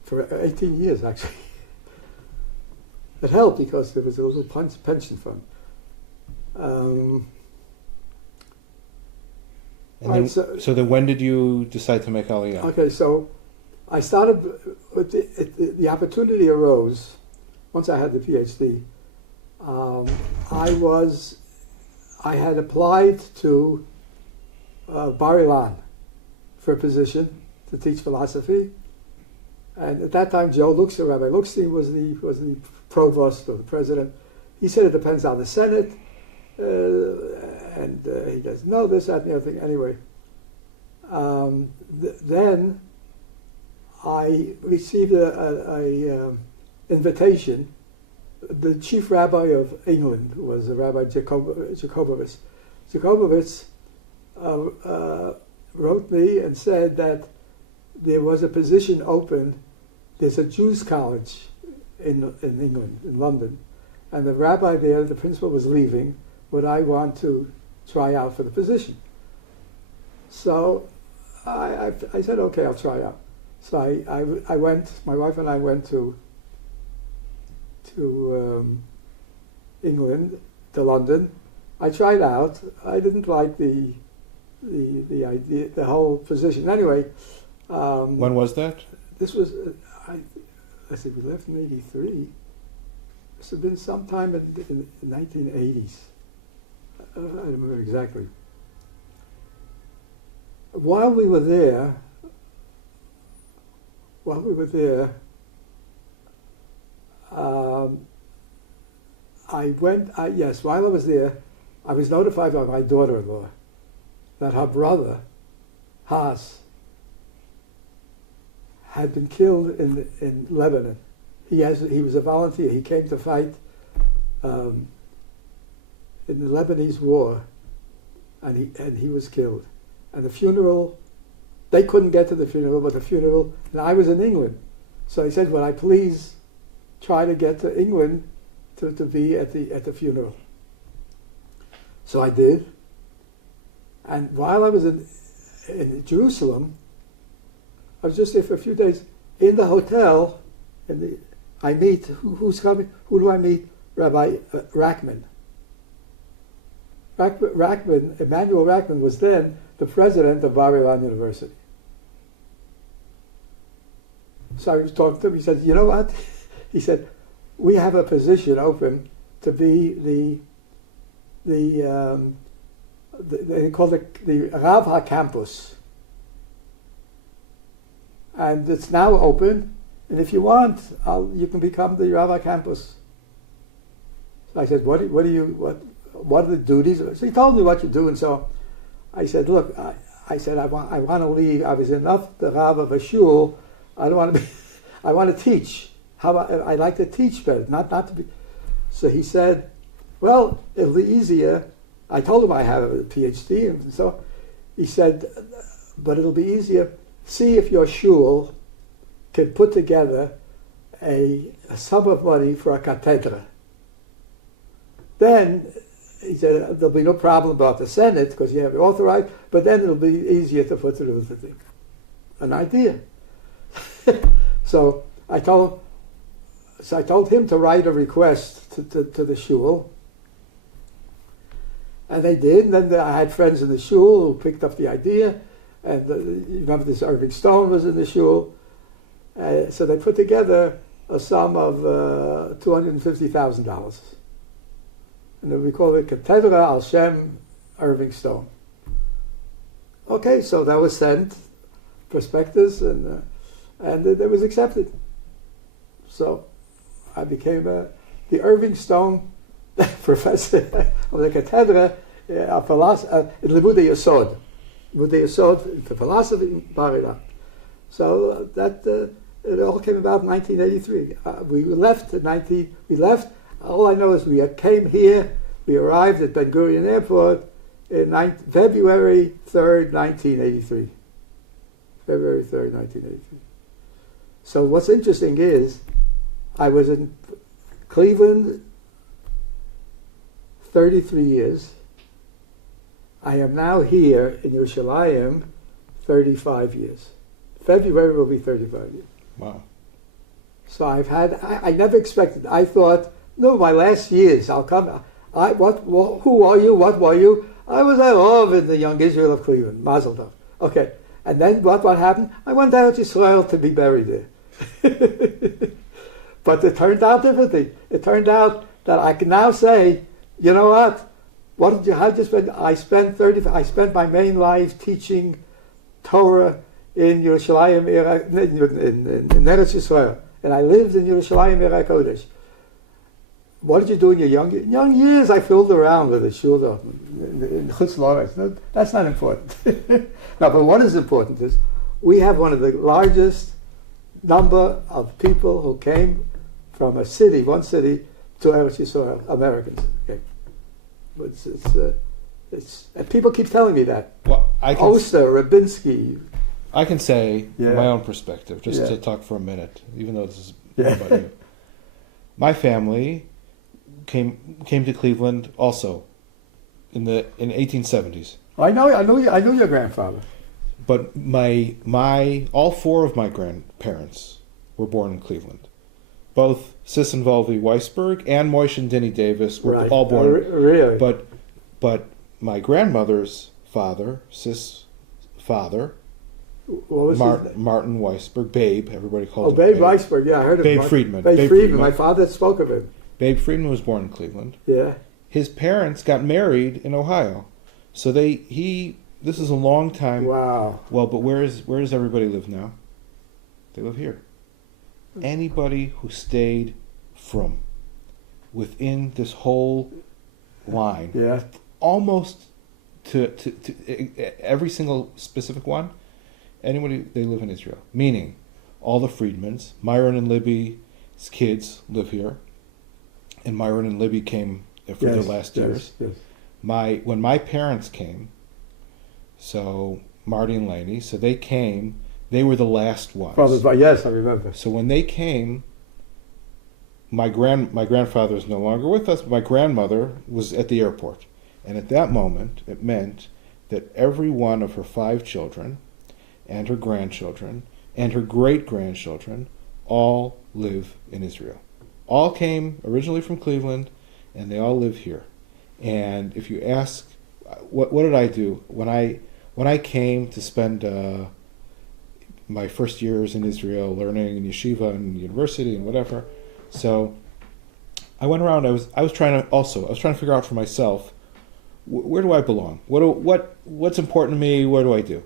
for 18 years actually. It helped because there was a little pension fund. And then, so then when did you decide to make Aliyah? Okay, so I started with the opportunity arose once I had the PhD. I had applied to Bar Ilan for a position to teach philosophy, and at that time Rabbi Luxstein was the provost or the president. He said it depends on the Senate, and he does know this, that, and the other thing. Anyway, then I received a invitation. The chief rabbi of England was Rabbi Jacobowitz. Jacobowitz wrote me and said that there was a position open. There's a Jews college in England, in London, and the rabbi there, the principal, was leaving. Would I want to try out for the position? So I said, okay, I'll try out. So I went. My wife and I went to England, to London. I tried out. I didn't like the idea, the whole position. Anyway, when was that? This was, let's see, we left in '83. This had been sometime in the 1980s. I don't remember exactly. While we were there, while I was there, I was notified by my daughter-in-law that her brother, Haas, had been killed in Lebanon. He was a volunteer. He came to fight in the Lebanese war, and he was killed. And the funeral, they couldn't get to the funeral, and I was in England. So he said, "Would I please try to get to England to be at the funeral?" So I did. And while I was in Jerusalem, I was just there for a few days. In the hotel, I meet, who's coming? Who do I meet? Rabbi Rachman. Emmanuel Rachman was then the president of Bar Ilan University. So I was talking to him. He said, "You know what?" He said, "We have a position open to be they call it the Rav HaCampus. And it's now open, and if you want, you can become the Rav HaCampus." So I said, what are the duties? So he told me what you do, and so I said, "Look, I want to leave. I was enough the Rav of a shul. I don't want to be. I want to teach. I like to teach better, not to be." So he said, "Well, it'll be easier." I told him I have a PhD, and so he said, "But it'll be easier. See if your shul can put together a sum of money for a cathedra. Then," he said, "there'll be no problem about the Senate because you have it authorized, but then it'll be easier to put through the thing." An idea. So I told him to write a request to the shul, and they did. And then I had friends in the shul who picked up the idea, and you remember this Irving Stone was in the shul, so they put together a sum of $250,000, and then we call it Cathedra Al Shem Irving Stone. Okay, so that was sent, prospectus, and it was accepted. So I became the Irving Stone professor of the Cathedra in Limudei Yesod. Limudei Yesod for philosophy in Bar Ilan. So that it all came about in 1983. We left. All I know is we came here. We arrived at Ben Gurion Airport in February 3rd, 1983. February 3rd, 1983. So what's interesting is I was in Cleveland 33 years. I am now here in Yerushalayim 35 years. February will be 35 years. Wow. So I never expected. I thought, no, my last years, I'll come. Who are you? What were you? I was at love in the young Israel of Cleveland, Mazel Tov. Okay, and then what happened? I went down to Israel to be buried there. But it turned out differently. It turned out that I can now say, you know what? How did you spend? I spent my main life teaching Torah in Yerushalayim, in Eretz Yisrael, and I lived in Yerushalayim, Eretz Kodesh. What did you do in your young years? I fooled around with the shul in Chutz La'aretz. No, that's not important. No, but what is important is we have one of the largest number of people who came from one city, to Eretz Yisrael, Americans. Okay. And people keep telling me that. Well, Oster, Rabinsky. I can say from my own perspective, just to talk for a minute, even though this is about you. My family came to Cleveland also in 1870s. I know your grandfather. But all four of my grandparents were born in Cleveland. Both Sis and Volvi Weisberg and Moish and Denny Davis were all born. Really? But my grandmother's father, Sis' father, what was Martin Weisberg, Babe, everybody called him Babe Weisberg, yeah, I heard of him. Babe Friedman. Babe Friedman, my father spoke of him. Babe Friedman was born in Cleveland. Yeah. His parents got married in Ohio. So this is a long time. Wow. Well, but where does everybody live now? They live here. Anybody who stayed from within this whole line, almost to every single specific one, anybody, they live in Israel. Meaning, all the Friedmans, Myron and Libby's kids live here, and Myron and Libby came for their last years. Yes. When my parents came, so Marty and Laney, so they came. They were the last ones. Yes, I remember. So when they came, my grandfather is no longer with us, but my grandmother was at the airport. And at that moment, it meant that every one of her 5 children and her grandchildren and her great-grandchildren all live in Israel. All came originally from Cleveland, and they all live here. And if you ask, what did I do? When I came to spend my first years in Israel learning in yeshiva and university and whatever. So I went around, I was trying to figure out for myself, where do I belong? What's important to me? What do I do?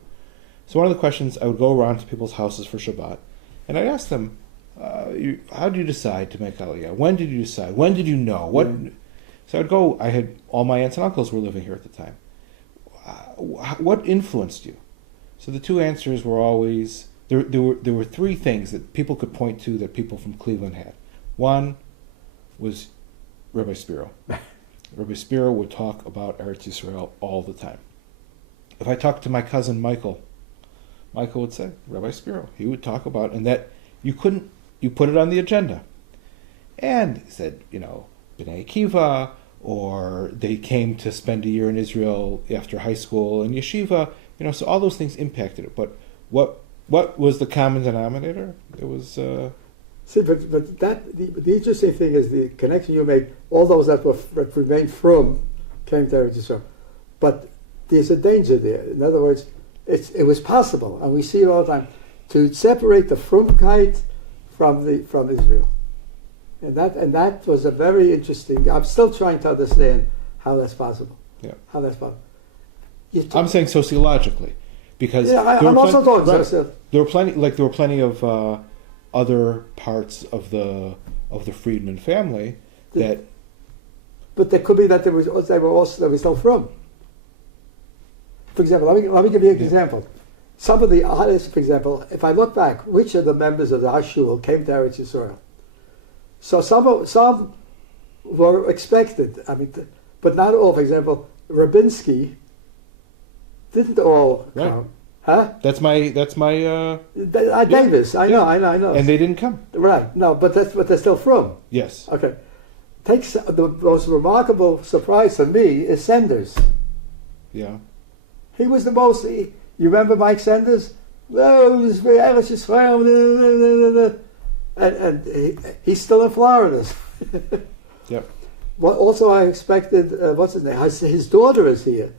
So one of the questions, I would go around to people's houses for Shabbat, and I'd ask them, how did you decide to make Aliyah? When did you decide? When did you know? So I'd go, I had all my aunts and uncles were living here at the time. What influenced you? So the two answers were always, there were 3 things that people could point to that people from Cleveland had. One was Rabbi Spero. Rabbi Spero would talk about Eretz Yisrael all the time. If I talked to my cousin Michael would say, Rabbi Spero. He would talk about, and that you put it on the agenda. And he said, B'nai Akiva, or they came to spend a year in Israel after high school and yeshiva, so all those things impacted it. But what was the common denominator? It was... See, but the interesting thing is the connection you make. All those that remained from came to Eretz Yisrael, but there's a danger there. In other words, it was possible, and we see it all the time, to separate the frumkeit from Israel, and that was a very interesting. I'm still trying to understand how that's possible. Yeah, how that's possible. I'm saying sociologically, because I'm also talking. Right, there were plenty of other parts of the Friedman family that. But there could be that they were still from. For example, let me give you an example. Some of the artists, for example, if I look back, which of the members of the Hashul came to Eretz Yisrael? So some were expected. But not all. For example, Rabinsky didn't all come. Huh? That's my Davis. I know. And they didn't come. Right. No, but that's what they're still from. Yes. Okay. The most remarkable surprise for me is Sanders. Yeah. He was the most. You remember Mike Sanders? Oh, he was very Irish Israel, and he's still in Florida. Yep. Also, I expected what's his name? His daughter is here.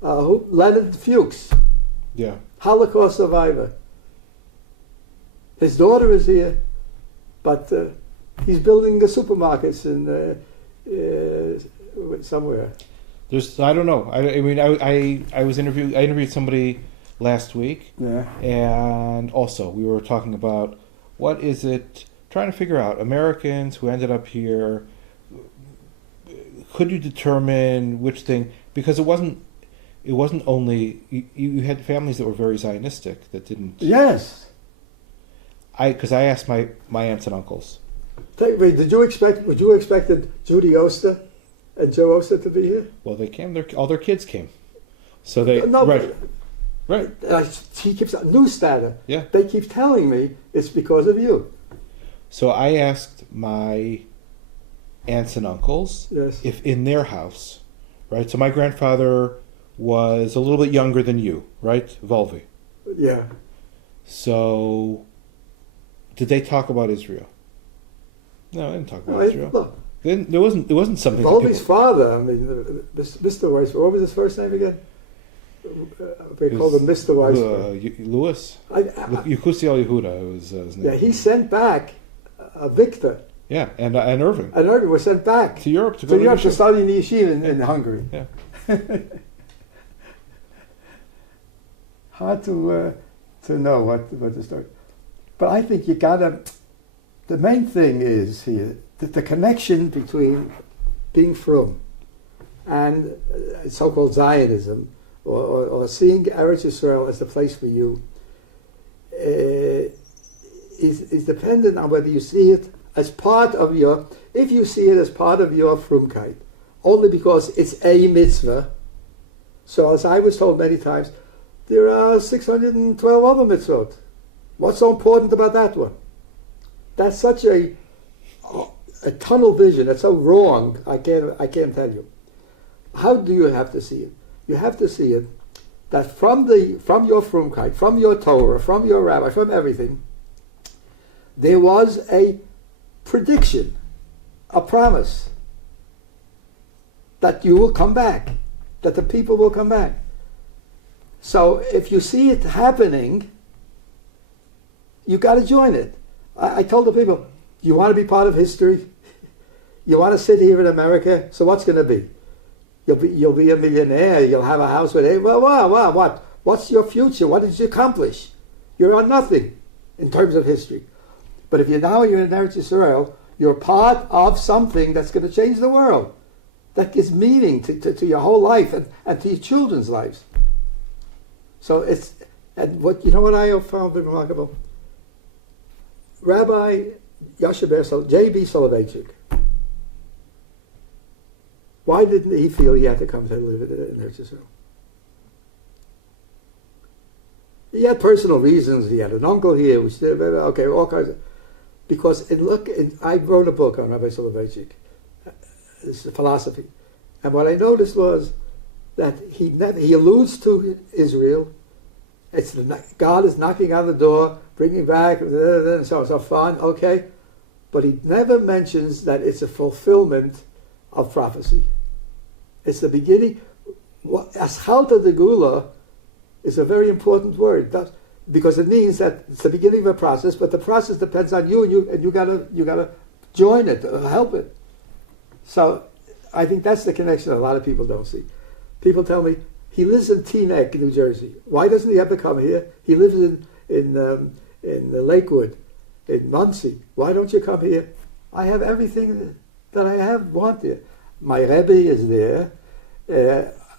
Leonard Fuchs, Yeah. Holocaust survivor. His daughter is here, but he's building the supermarkets in somewhere. I don't know. I mean, I interviewed somebody last week, Yeah. and also we were talking about what is it, trying to figure out Americans who ended up here. Could you determine which thing? Because it wasn't only you had families that were very Zionistic that didn't. Yes. Because I asked my aunts and uncles. Would you expected Judy Oster and Joe Oster to be here? Well, they came. All their kids came. So they No, right. She keeps Newsstatter. Yeah. They keep telling me it's because of you. So I asked my aunts and uncles Yes. if in their house, right? So my grandfather was a little bit younger than you, right? Volvi. Yeah. So did they talk about Israel? No, they didn't talk about Israel. Look, It wasn't something that Volvi's people, father, I mean, Mr. Weiss, what was his first name again? They called him Mr. Weiss. Louis. Yukusi El Yehuda was his name. Yeah, he sent back Victor Yeah, and Irving. and Irving were sent back To Europe to to go Europe to yeshiva. study in the yeshiva in Hungary. Yeah. Hard to know what the story. But I think you gotta. The main thing is here that the connection between being frum and so-called Zionism, or seeing Eretz Israel as the place for you, is dependent on whether you see it as part of your. If you see it as part of your frumkeit, only because it's a mitzvah. So as I was told many times, there are 612 other mitzvot. What's so important about that one? That's such a tunnel vision. That's so wrong. I can't tell you. How do you have to see it? You have to see it that from your frumkeit, from your Torah, from your rabbi, from everything, there was a prediction, a promise that you will come back, that the people will come back. So if you see it happening, you got to join it. I told the people, you want to be part of history? You want to sit here in America? So what's going to be? You'll be a millionaire. You'll have a house with it. Well, what? What's your future? What did you accomplish? You're on nothing in terms of history. But if you're in Eretz Israel, you're part of something that's going to change the world. That gives meaning to your whole life and to your children's lives. So what I found remarkable? Rabbi J.B. Soloveitchik. Why didn't he feel he had to come to live in Eretz Israel? He had personal reasons. He had an uncle here. All kinds of. Because I wrote a book on Rabbi Soloveitchik. It's a philosophy, and what I noticed was that he alludes to Israel. It's God is knocking on the door, bringing back, and so fine, okay, but he never mentions that it's a fulfillment of prophecy. It's the beginning. Aschalta de Gula is a very important word because it means that it's the beginning of a process, but the process depends on you, and you gotta join it, help it. So I think that's the connection a lot of people don't see. People tell me, he lives in Teaneck, New Jersey. Why doesn't he have to come here? He lives in Lakewood, in Muncie. Why don't you come here? I have everything that I want here. My Rebbe is there.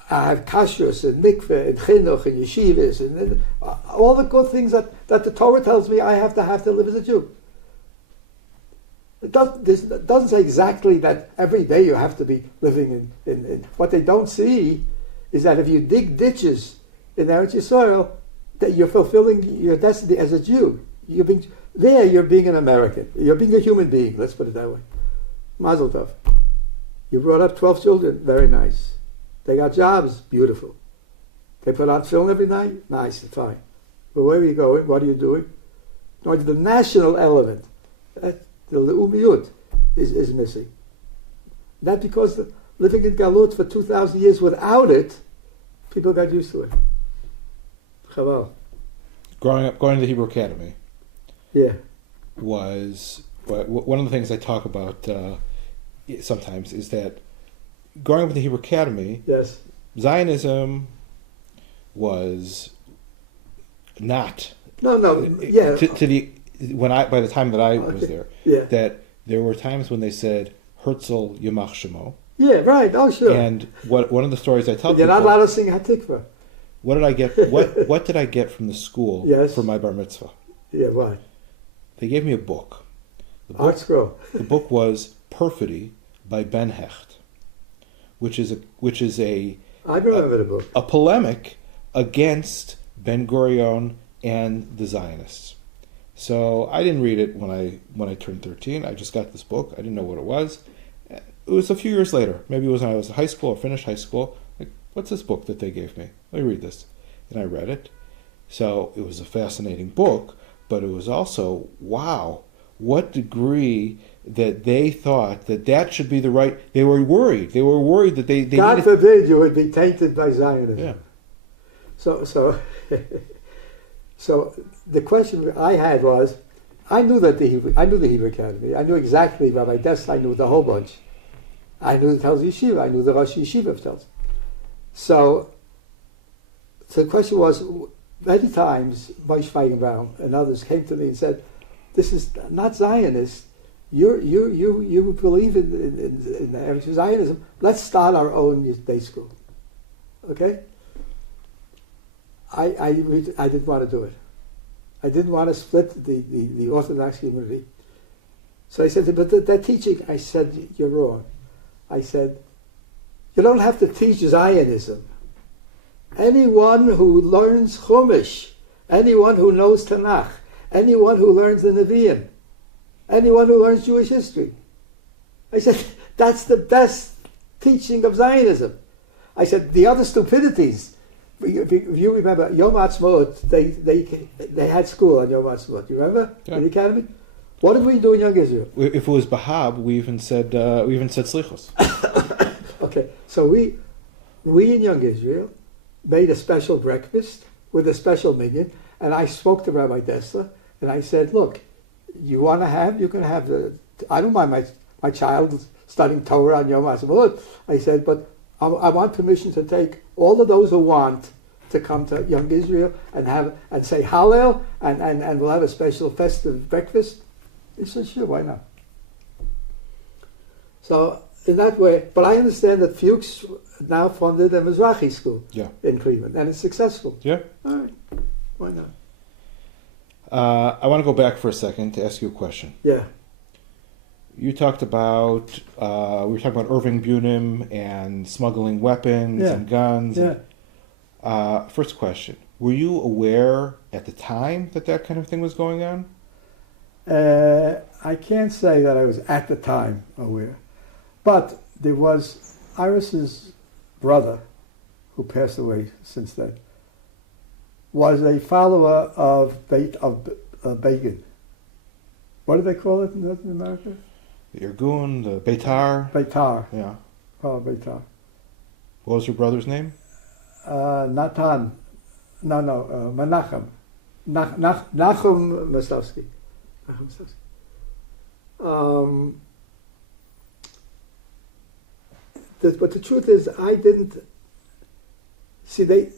I have kashrus and mikveh and chinuch and yeshivas and all the good things that the Torah tells me I have to live as a Jew. It doesn't say exactly that every day you have to be living in. What they don't see is that if you dig ditches in Eretz Yisrael, that you're fulfilling your destiny as a Jew. You're being an American. You're being a human being, let's put it that way. Mazel tov. You brought up 12 children, very nice. They got jobs, beautiful. They put on film every night, nice, fine. But where are you going? What are you doing? No, the national element. The Leumiyut is missing. Not because living in Galut for 2,000 years without it, People got used to it. Chaval. Growing up, going to the Hebrew Academy Yeah. was one of the things I talk about sometimes is that growing up in the Hebrew Academy, Yes. Zionism was not No. Yeah. to the by the time that I was there, Yeah. that there were times when they said Herzl Yamach Shemo. Yeah. Right. Oh, sure. And one of the stories I tell You're not people, allowed to sing Hatikva. what did I get? What did I get from the school Yes. for my bar mitzvah? Yeah. Why? They gave me a book. Art scroll. The book was Perfidy by Ben Hecht, which is a I remember the book. a polemic against Ben Gurion and the Zionists. So I didn't read it when I turned 13. I just got this book. I didn't know what it was. It was a few years later. Maybe it was when I was in high school or finished high school. Like, what's this book that they gave me? Let me read this. And I read it. So it was a fascinating book, but it was also, wow, what degree that they thought that should be the right. They were worried. They were worried that they God needed, forbid you would be tainted by Zionism. yeah. So the question I had was, I knew the Hebrew Academy. I knew exactly Rabbi Dessler. I knew the whole bunch. I knew the Telz Yeshiva. I knew the Rosh Yeshiva of Telz. So the question was, many times Moshe Feigenbaum and others came to me and said, "This is not Zionist. You believe in Zionism. Let's start our own day school." Okay. I didn't want to do it. I didn't want to split the Orthodox community. So I said, but they're teaching. I said, you're wrong. I said, you don't have to teach Zionism. Anyone who learns Chumash, anyone who knows Tanakh, anyone who learns the Nevi'im, anyone who learns Jewish history. I said, that's the best teaching of Zionism. I said, the other stupidities, if you remember, Yom Ha'atzmaut, they had school on Yom Ha'atzmaut. You remember? Yeah. In the academy? What did we do in Young Israel? If it was Bahab, we even said Slichos. Okay, so we in Young Israel made a special breakfast with a special minyan, and I spoke to Rabbi Dessler, and I said, look, you can have I don't mind my child studying Torah on Yom Ha'atzmaut. I said, but I want permission to take all of those who want to come to Young Israel and say Hallel, and we'll have a special festive breakfast. He said, sure, why not? So in that way, but I understand that Fuchs now funded a Mizrahi school in Cleveland, and it's successful. Yeah. All right, why not? I want to go back for a second to ask you a question. Yeah. You talked about, we were talking about Irving Bunim and smuggling weapons and guns. Yeah. First question, were you aware at the time that kind of thing was going on? I can't say that I was at the time aware, but there was Iris's brother, who passed away since then, was a follower of Begin. What do they call it in America? The Irgun, the Beitar. Beitar. Yeah. Oh, Beitar. What was your brother's name? Natan. Menachem. Nachum Masovsky. But the truth is, I didn't see. The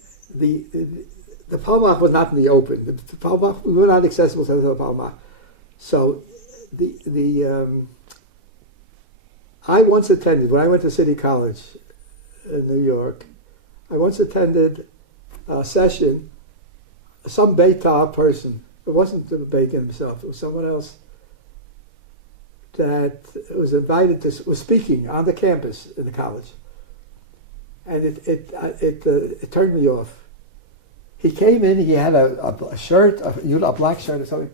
Palmach was not in the open. The Palmach, we were not accessible to the Palmach. So I once attended, when I went to City College in New York, I once attended a session, some Beitar person, it wasn't the Begin himself, it was someone else, that was invited was speaking on the campus in the college. And it turned me off. He came in, he had a shirt, a black shirt or something.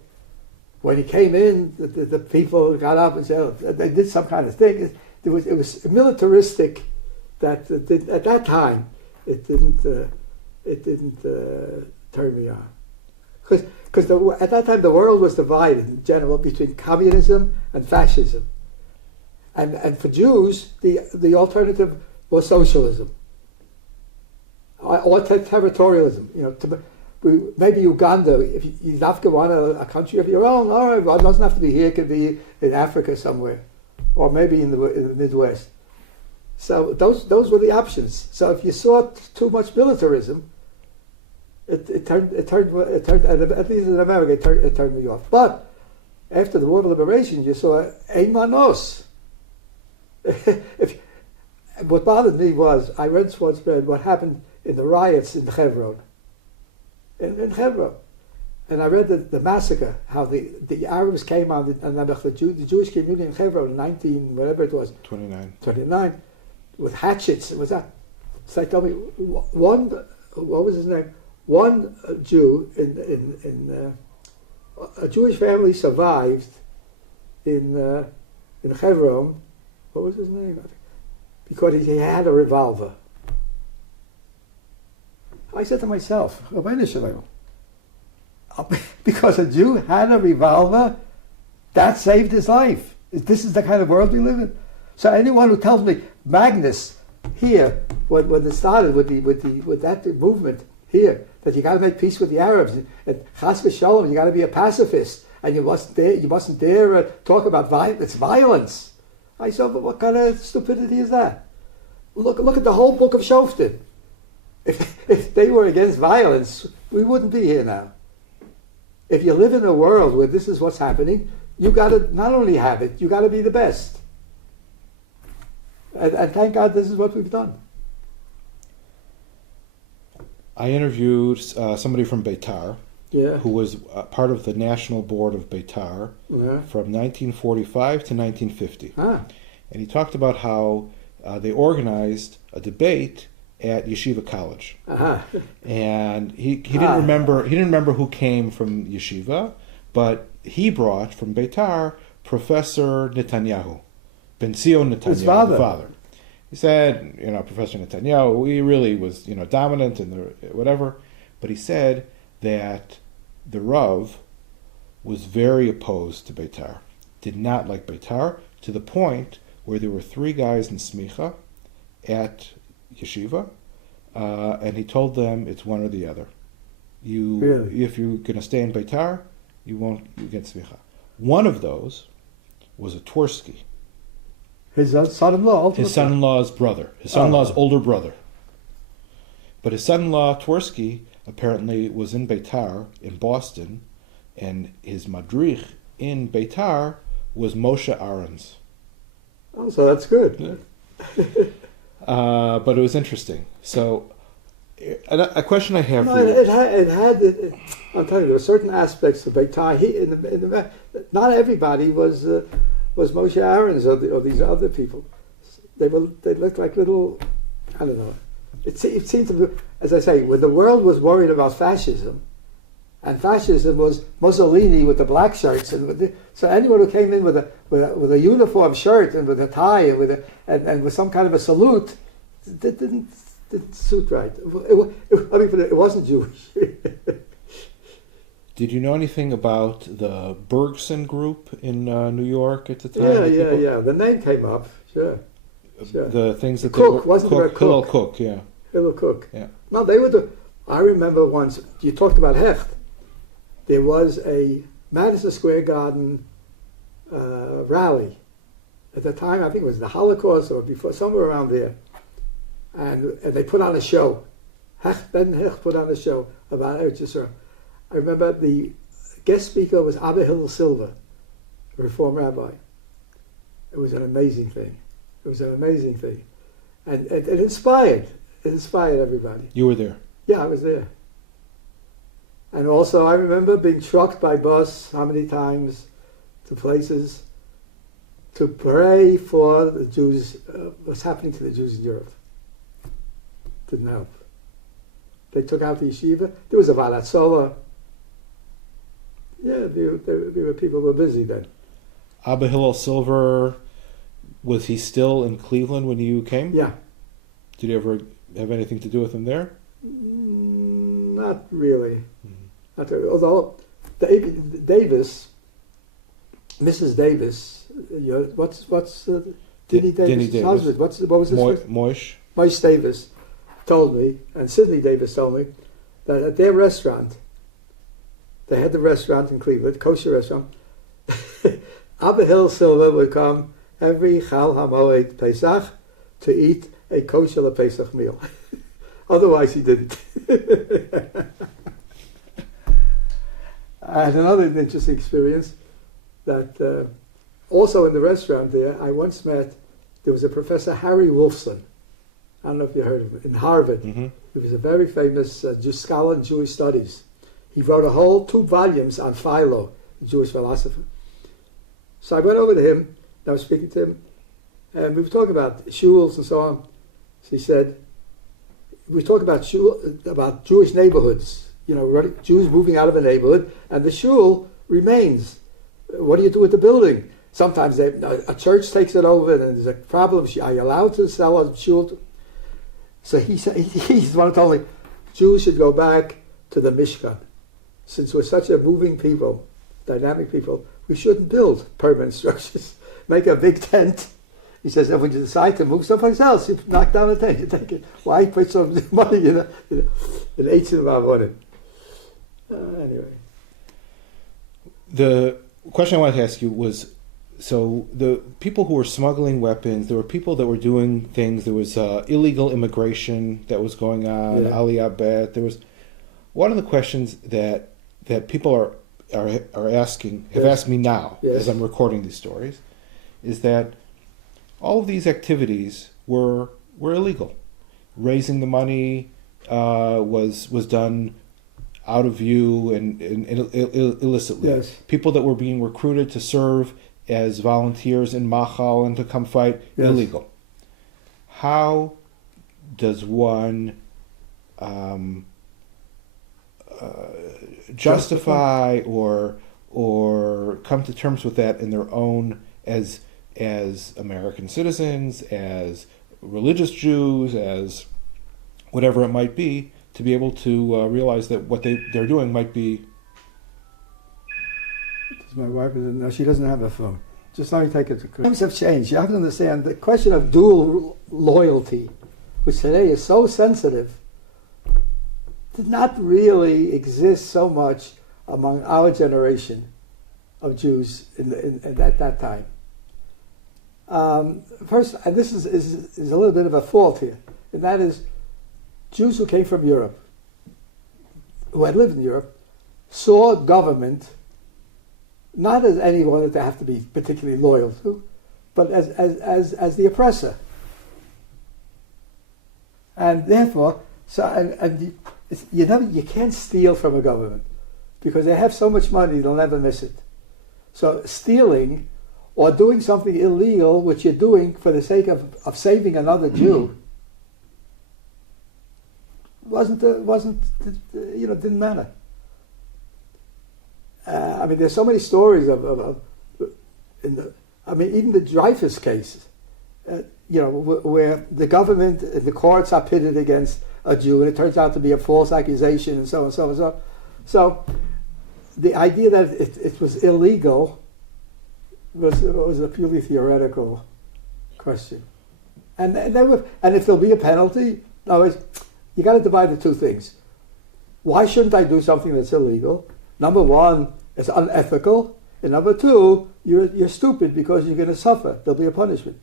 When he came in, the people got up and said, oh, they did some kind of thing. It was militaristic. That at that time it didn't turn me on, because at that time the world was divided in general between communism and fascism, and for Jews the alternative was socialism. or territorialism. Maybe Uganda, if you have to want a country of your own, all right, well, it doesn't have to be here, it could be in Africa somewhere, or maybe in the Midwest. So those were the options. So if you saw too much militarism, it turned at least in America, it turned me off. But after the War of Liberation, you saw ein manos. What bothered me was, I read what happened in the riots in Hebron. In Hebron. And I read the massacre, how the Arabs came on, the Jewish community in Hebron in 29, with hatchets. It was that. So they told me, what was his name? One Jew a Jewish family survived in Hebron. What was his name? Because he had a revolver. I said to myself, because a Jew had a revolver, that saved his life. This is the kind of world we live in. So anyone who tells me Magnus here, when it started with that movement here, that you got to make peace with the Arabs, and chas v'sholom, you got to be a pacifist, and you mustn't dare talk about violence. I said, but what kind of stupidity is that? Look at the whole book of Shoftim. If they were against violence, we wouldn't be here now. If you live in a world where this is what's happening, you got to not only have it, you got to be the best. And thank God this is what we've done. I interviewed somebody from Beitar, who was part of the national board of Beitar from 1945 to 1950. And he talked about how they organized a debate at Yeshiva College, and he didn't remember who came from Yeshiva, but he brought from Beitar Professor Netanyahu, Ben Zion Netanyahu, his father. He said, Professor Netanyahu, he really was, dominant in the whatever, but he said that the Rav was very opposed to Beitar, did not like Beitar, to the point where there were 3 guys in Smicha at Yeshiva, and he told them it's one or the other. If you're going to stay in Beitar, you get Smicha. One of those was a Twersky. His son-in-law? His son-in-law's brother. His son-in-law's older brother. But his son-in-law, Twersky, apparently was in Beitar, in Boston, and his madrich in Beitar was Moshe Ahrens. Oh, so that's good. Yeah. But it was interesting. So, a question I have for you. I'll tell you, there were certain aspects of Beitar. Not everybody was Moshe Ahrens or these other people. They looked like little, I don't know. It seemed to be, as I say, when the world was worried about fascism, and fascism was Mussolini with the black shirts, so anyone who came in with a uniform shirt and with a tie and with some kind of a salute, that didn't suit right. It wasn't Jewish. Did you know anything about the Bergson group in New York at the time? Yeah. The name came up. Sure. The things that Cook, wasn't there a Cook? Hillel Cook, yeah. Hillel Cook. Yeah. No, they were I remember once, you talked about Hecht. There was a Madison Square Garden rally. At the time, I think it was the Holocaust or before, somewhere around there. And they put on a show. Ben Hecht put on a show about Eretz Yisrael. I remember the guest speaker was Abba Hillel Silver, a Reform rabbi. It was an amazing thing. And it inspired everybody. You were there? Yeah, I was there. And also I remember being trucked by bus how many times to places to pray for the Jews, what's happening to the Jews in Europe. Didn't help. They took out the yeshiva. There was a Valatzola. Yeah, people were busy then. Abba Hillel Silver, was he still in Cleveland when you came? Yeah. Did you ever have anything to do with him there? Not really. Not really. Although Davis, Mrs. Davis, what's Dinny Davis' husband? What was his Moish. Moish Davis. told me, and Sidney Davis told me, that at their restaurant, they had the restaurant in Cleveland, kosher restaurant, Abba Hill Silva would come every Chal HaMoed Pesach to eat a kosher Pesach meal. Otherwise he didn't. I had another interesting experience that also in the restaurant there, I once met, there was a Professor Harry Wolfson. I don't know if you heard of him, in Harvard. Mm-hmm. He was a very famous scholar in Jewish studies. He wrote a whole 2 volumes on Philo, the Jewish philosopher. So I went over to him, and I was speaking to him, and we were talking about shuls and so on. So he said, we talk about Jewish neighborhoods, Jews moving out of a neighborhood, and the shul remains. What do you do with the building? Sometimes a church takes it over, and there's a problem. Are you allowed to sell a shul? So he said, he's the one who told me, Jews should go back to the Mishkan. Since we're such a moving people, dynamic people, we shouldn't build permanent structures. Make a big tent. He says, if we decide to move someplace else, you knock down the tent, you take it. Why put some money in Eitan Vavonim? Anyway. The question I wanted to ask you was, so the people who were smuggling weapons, there were people that were doing things, there was illegal immigration that was going on, Aliyah Bet. There was one of the questions that people are asking, have asked me now, as I'm recording these stories, is that all of these activities were illegal. Raising the money was done out of view and illicitly. Yes. People that were being recruited to serve as volunteers in Machal and to come fight, illegal. How does one justify or come to terms with that in their own as American citizens, as religious Jews, as whatever it might be, to be able to realize that what they're doing might be... My wife she doesn't have a phone. Just let me take it. Times have changed. You have to understand the question of dual loyalty, which today is so sensitive, did not really exist so much among our generation of Jews at that time. First, and this is a little bit of a fault here, and that is Jews who came from Europe, who had lived in Europe, saw government not as anyone that they have to be particularly loyal to, but as the oppressor. And therefore, you can't steal from a government because they have so much money they'll never miss it. So stealing or doing something illegal, which you're doing for the sake of saving another Jew, didn't matter. There's so many stories of even the Dreyfus case, where the government and the courts are pitted against a Jew, and it turns out to be a false accusation, and so on and so on. So the idea that it was illegal was a purely theoretical question. And if there'll be a penalty, in other words, you got to divide the two things. Why shouldn't I do something that's illegal? Number one, it's unethical. And number two, you're stupid because you're going to suffer. There'll be a punishment.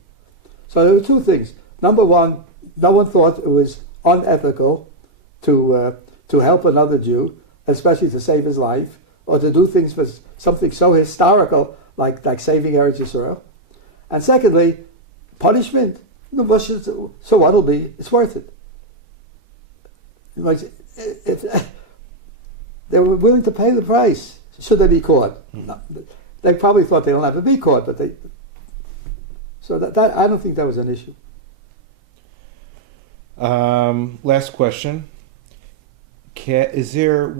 So there were two things. Number one, no one thought it was unethical to help another Jew, especially to save his life, or to do things for something so historical like saving Eretz Yisrael. And secondly, punishment. So what'll be? It's worth it. If they were willing to pay the price, should they be caught? No, they probably thought they'll never be caught, but so that I don't think that was an issue. Last question. Is there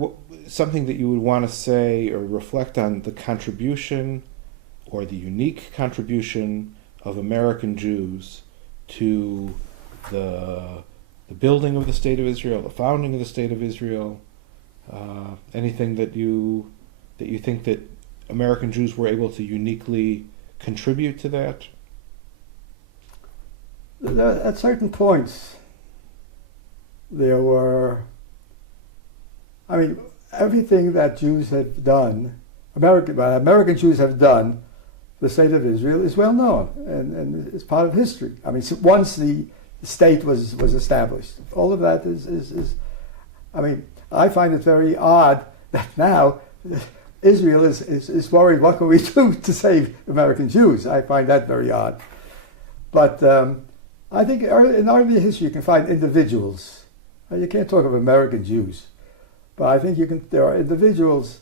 something that you would want to say or reflect on the contribution or the unique contribution of American Jews to the building of the State of Israel, the founding of the State of Israel? Anything that you think that American Jews were able to uniquely contribute to that? At certain points, there were, I mean, everything that Jews have done, American Jews have done, the state of Israel is well known and it's part of history. I mean, once the state was established, all of that is I mean, I find it very odd that now Israel is worried, what can we do to save American Jews? I find that very odd. But I think in early history you can find individuals. You can't talk of American Jews, but I think there are individuals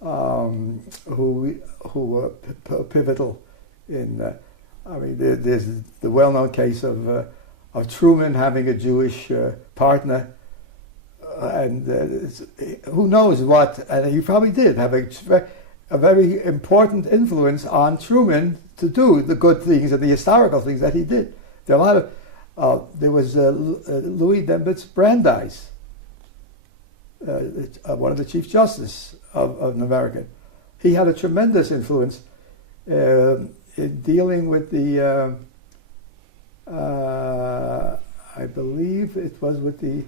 who were pivotal in. I mean, there's the well-known case of Truman having a Jewish partner, and who knows what, and he probably did have a very important influence on Truman to do the good things and the historical things that he did. There are a lot of. There was Louis Dembitz Brandeis, one of the Chief Justice of an American. He had a tremendous influence in dealing with the, I believe it was with the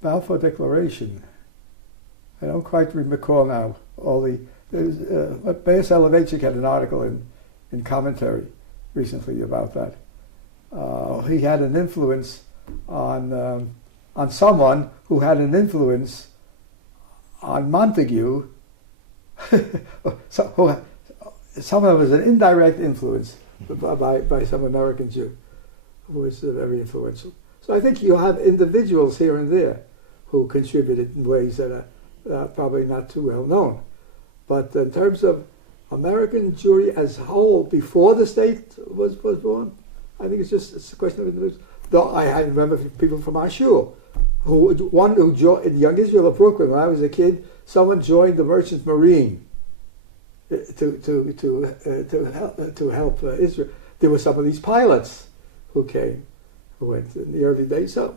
Balfour Declaration. I don't quite recall now all the. Beis Soloveitchik had an article in commentary recently about that. He had an influence on someone who had an influence on Montague. Someone was an indirect influence by some American Jew who was very influential. So I think you have individuals here and there who contributed in ways that are probably not too well known. But in terms of American Jewry as a whole, before the state was born, I think it's a question of individuals. Though I remember people from our shul, who joined in Young Israel of Brooklyn when I was a kid. Someone joined the Merchant Marine to help Israel. There were some of these pilots who came, who went in the early days. So,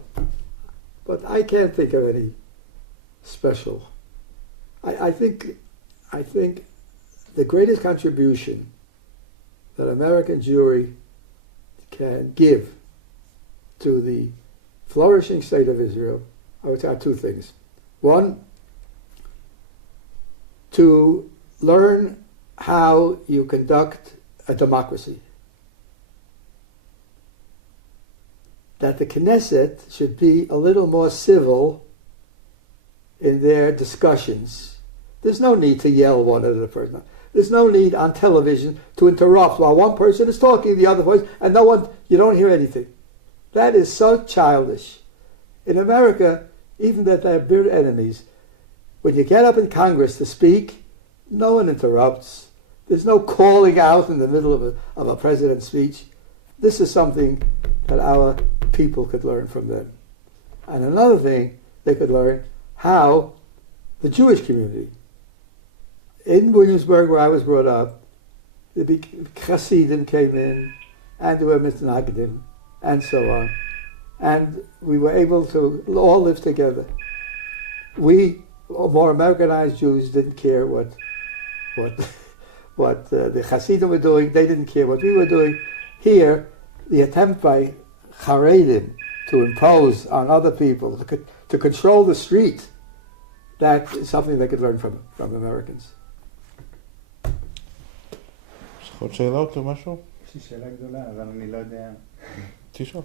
but I can't think of any special. I think the greatest contribution that American Jewry can give to the flourishing state of Israel, I would say, are two things. One, to learn how you conduct a democracy. That the Knesset should be a little more civil in their discussions. There's no need to yell one at the person. There's no need on television to interrupt while one person is talking, the other voice, and you don't hear anything. That is so childish. In America, even that they're bitter enemies, when you get up in Congress to speak, no one interrupts. There's no calling out in the middle of a president's speech. This is something that our people could learn from them. And another thing, they could learn how the Jewish community, in Williamsburg where I was brought up, the Hasidim came in, and there were Mitnagdim, and so on. And we were able to all live together. We, more Americanized Jews, didn't care what the Hasidim were doing. They didn't care what we were doing. Here, the attempt by Haredim to impose on other people, to control the street, that is something they could learn from Americans. יש לך עוד שאלות או משהו? יש לי שאלה גדולה, אבל אני לא יודע. תשאל.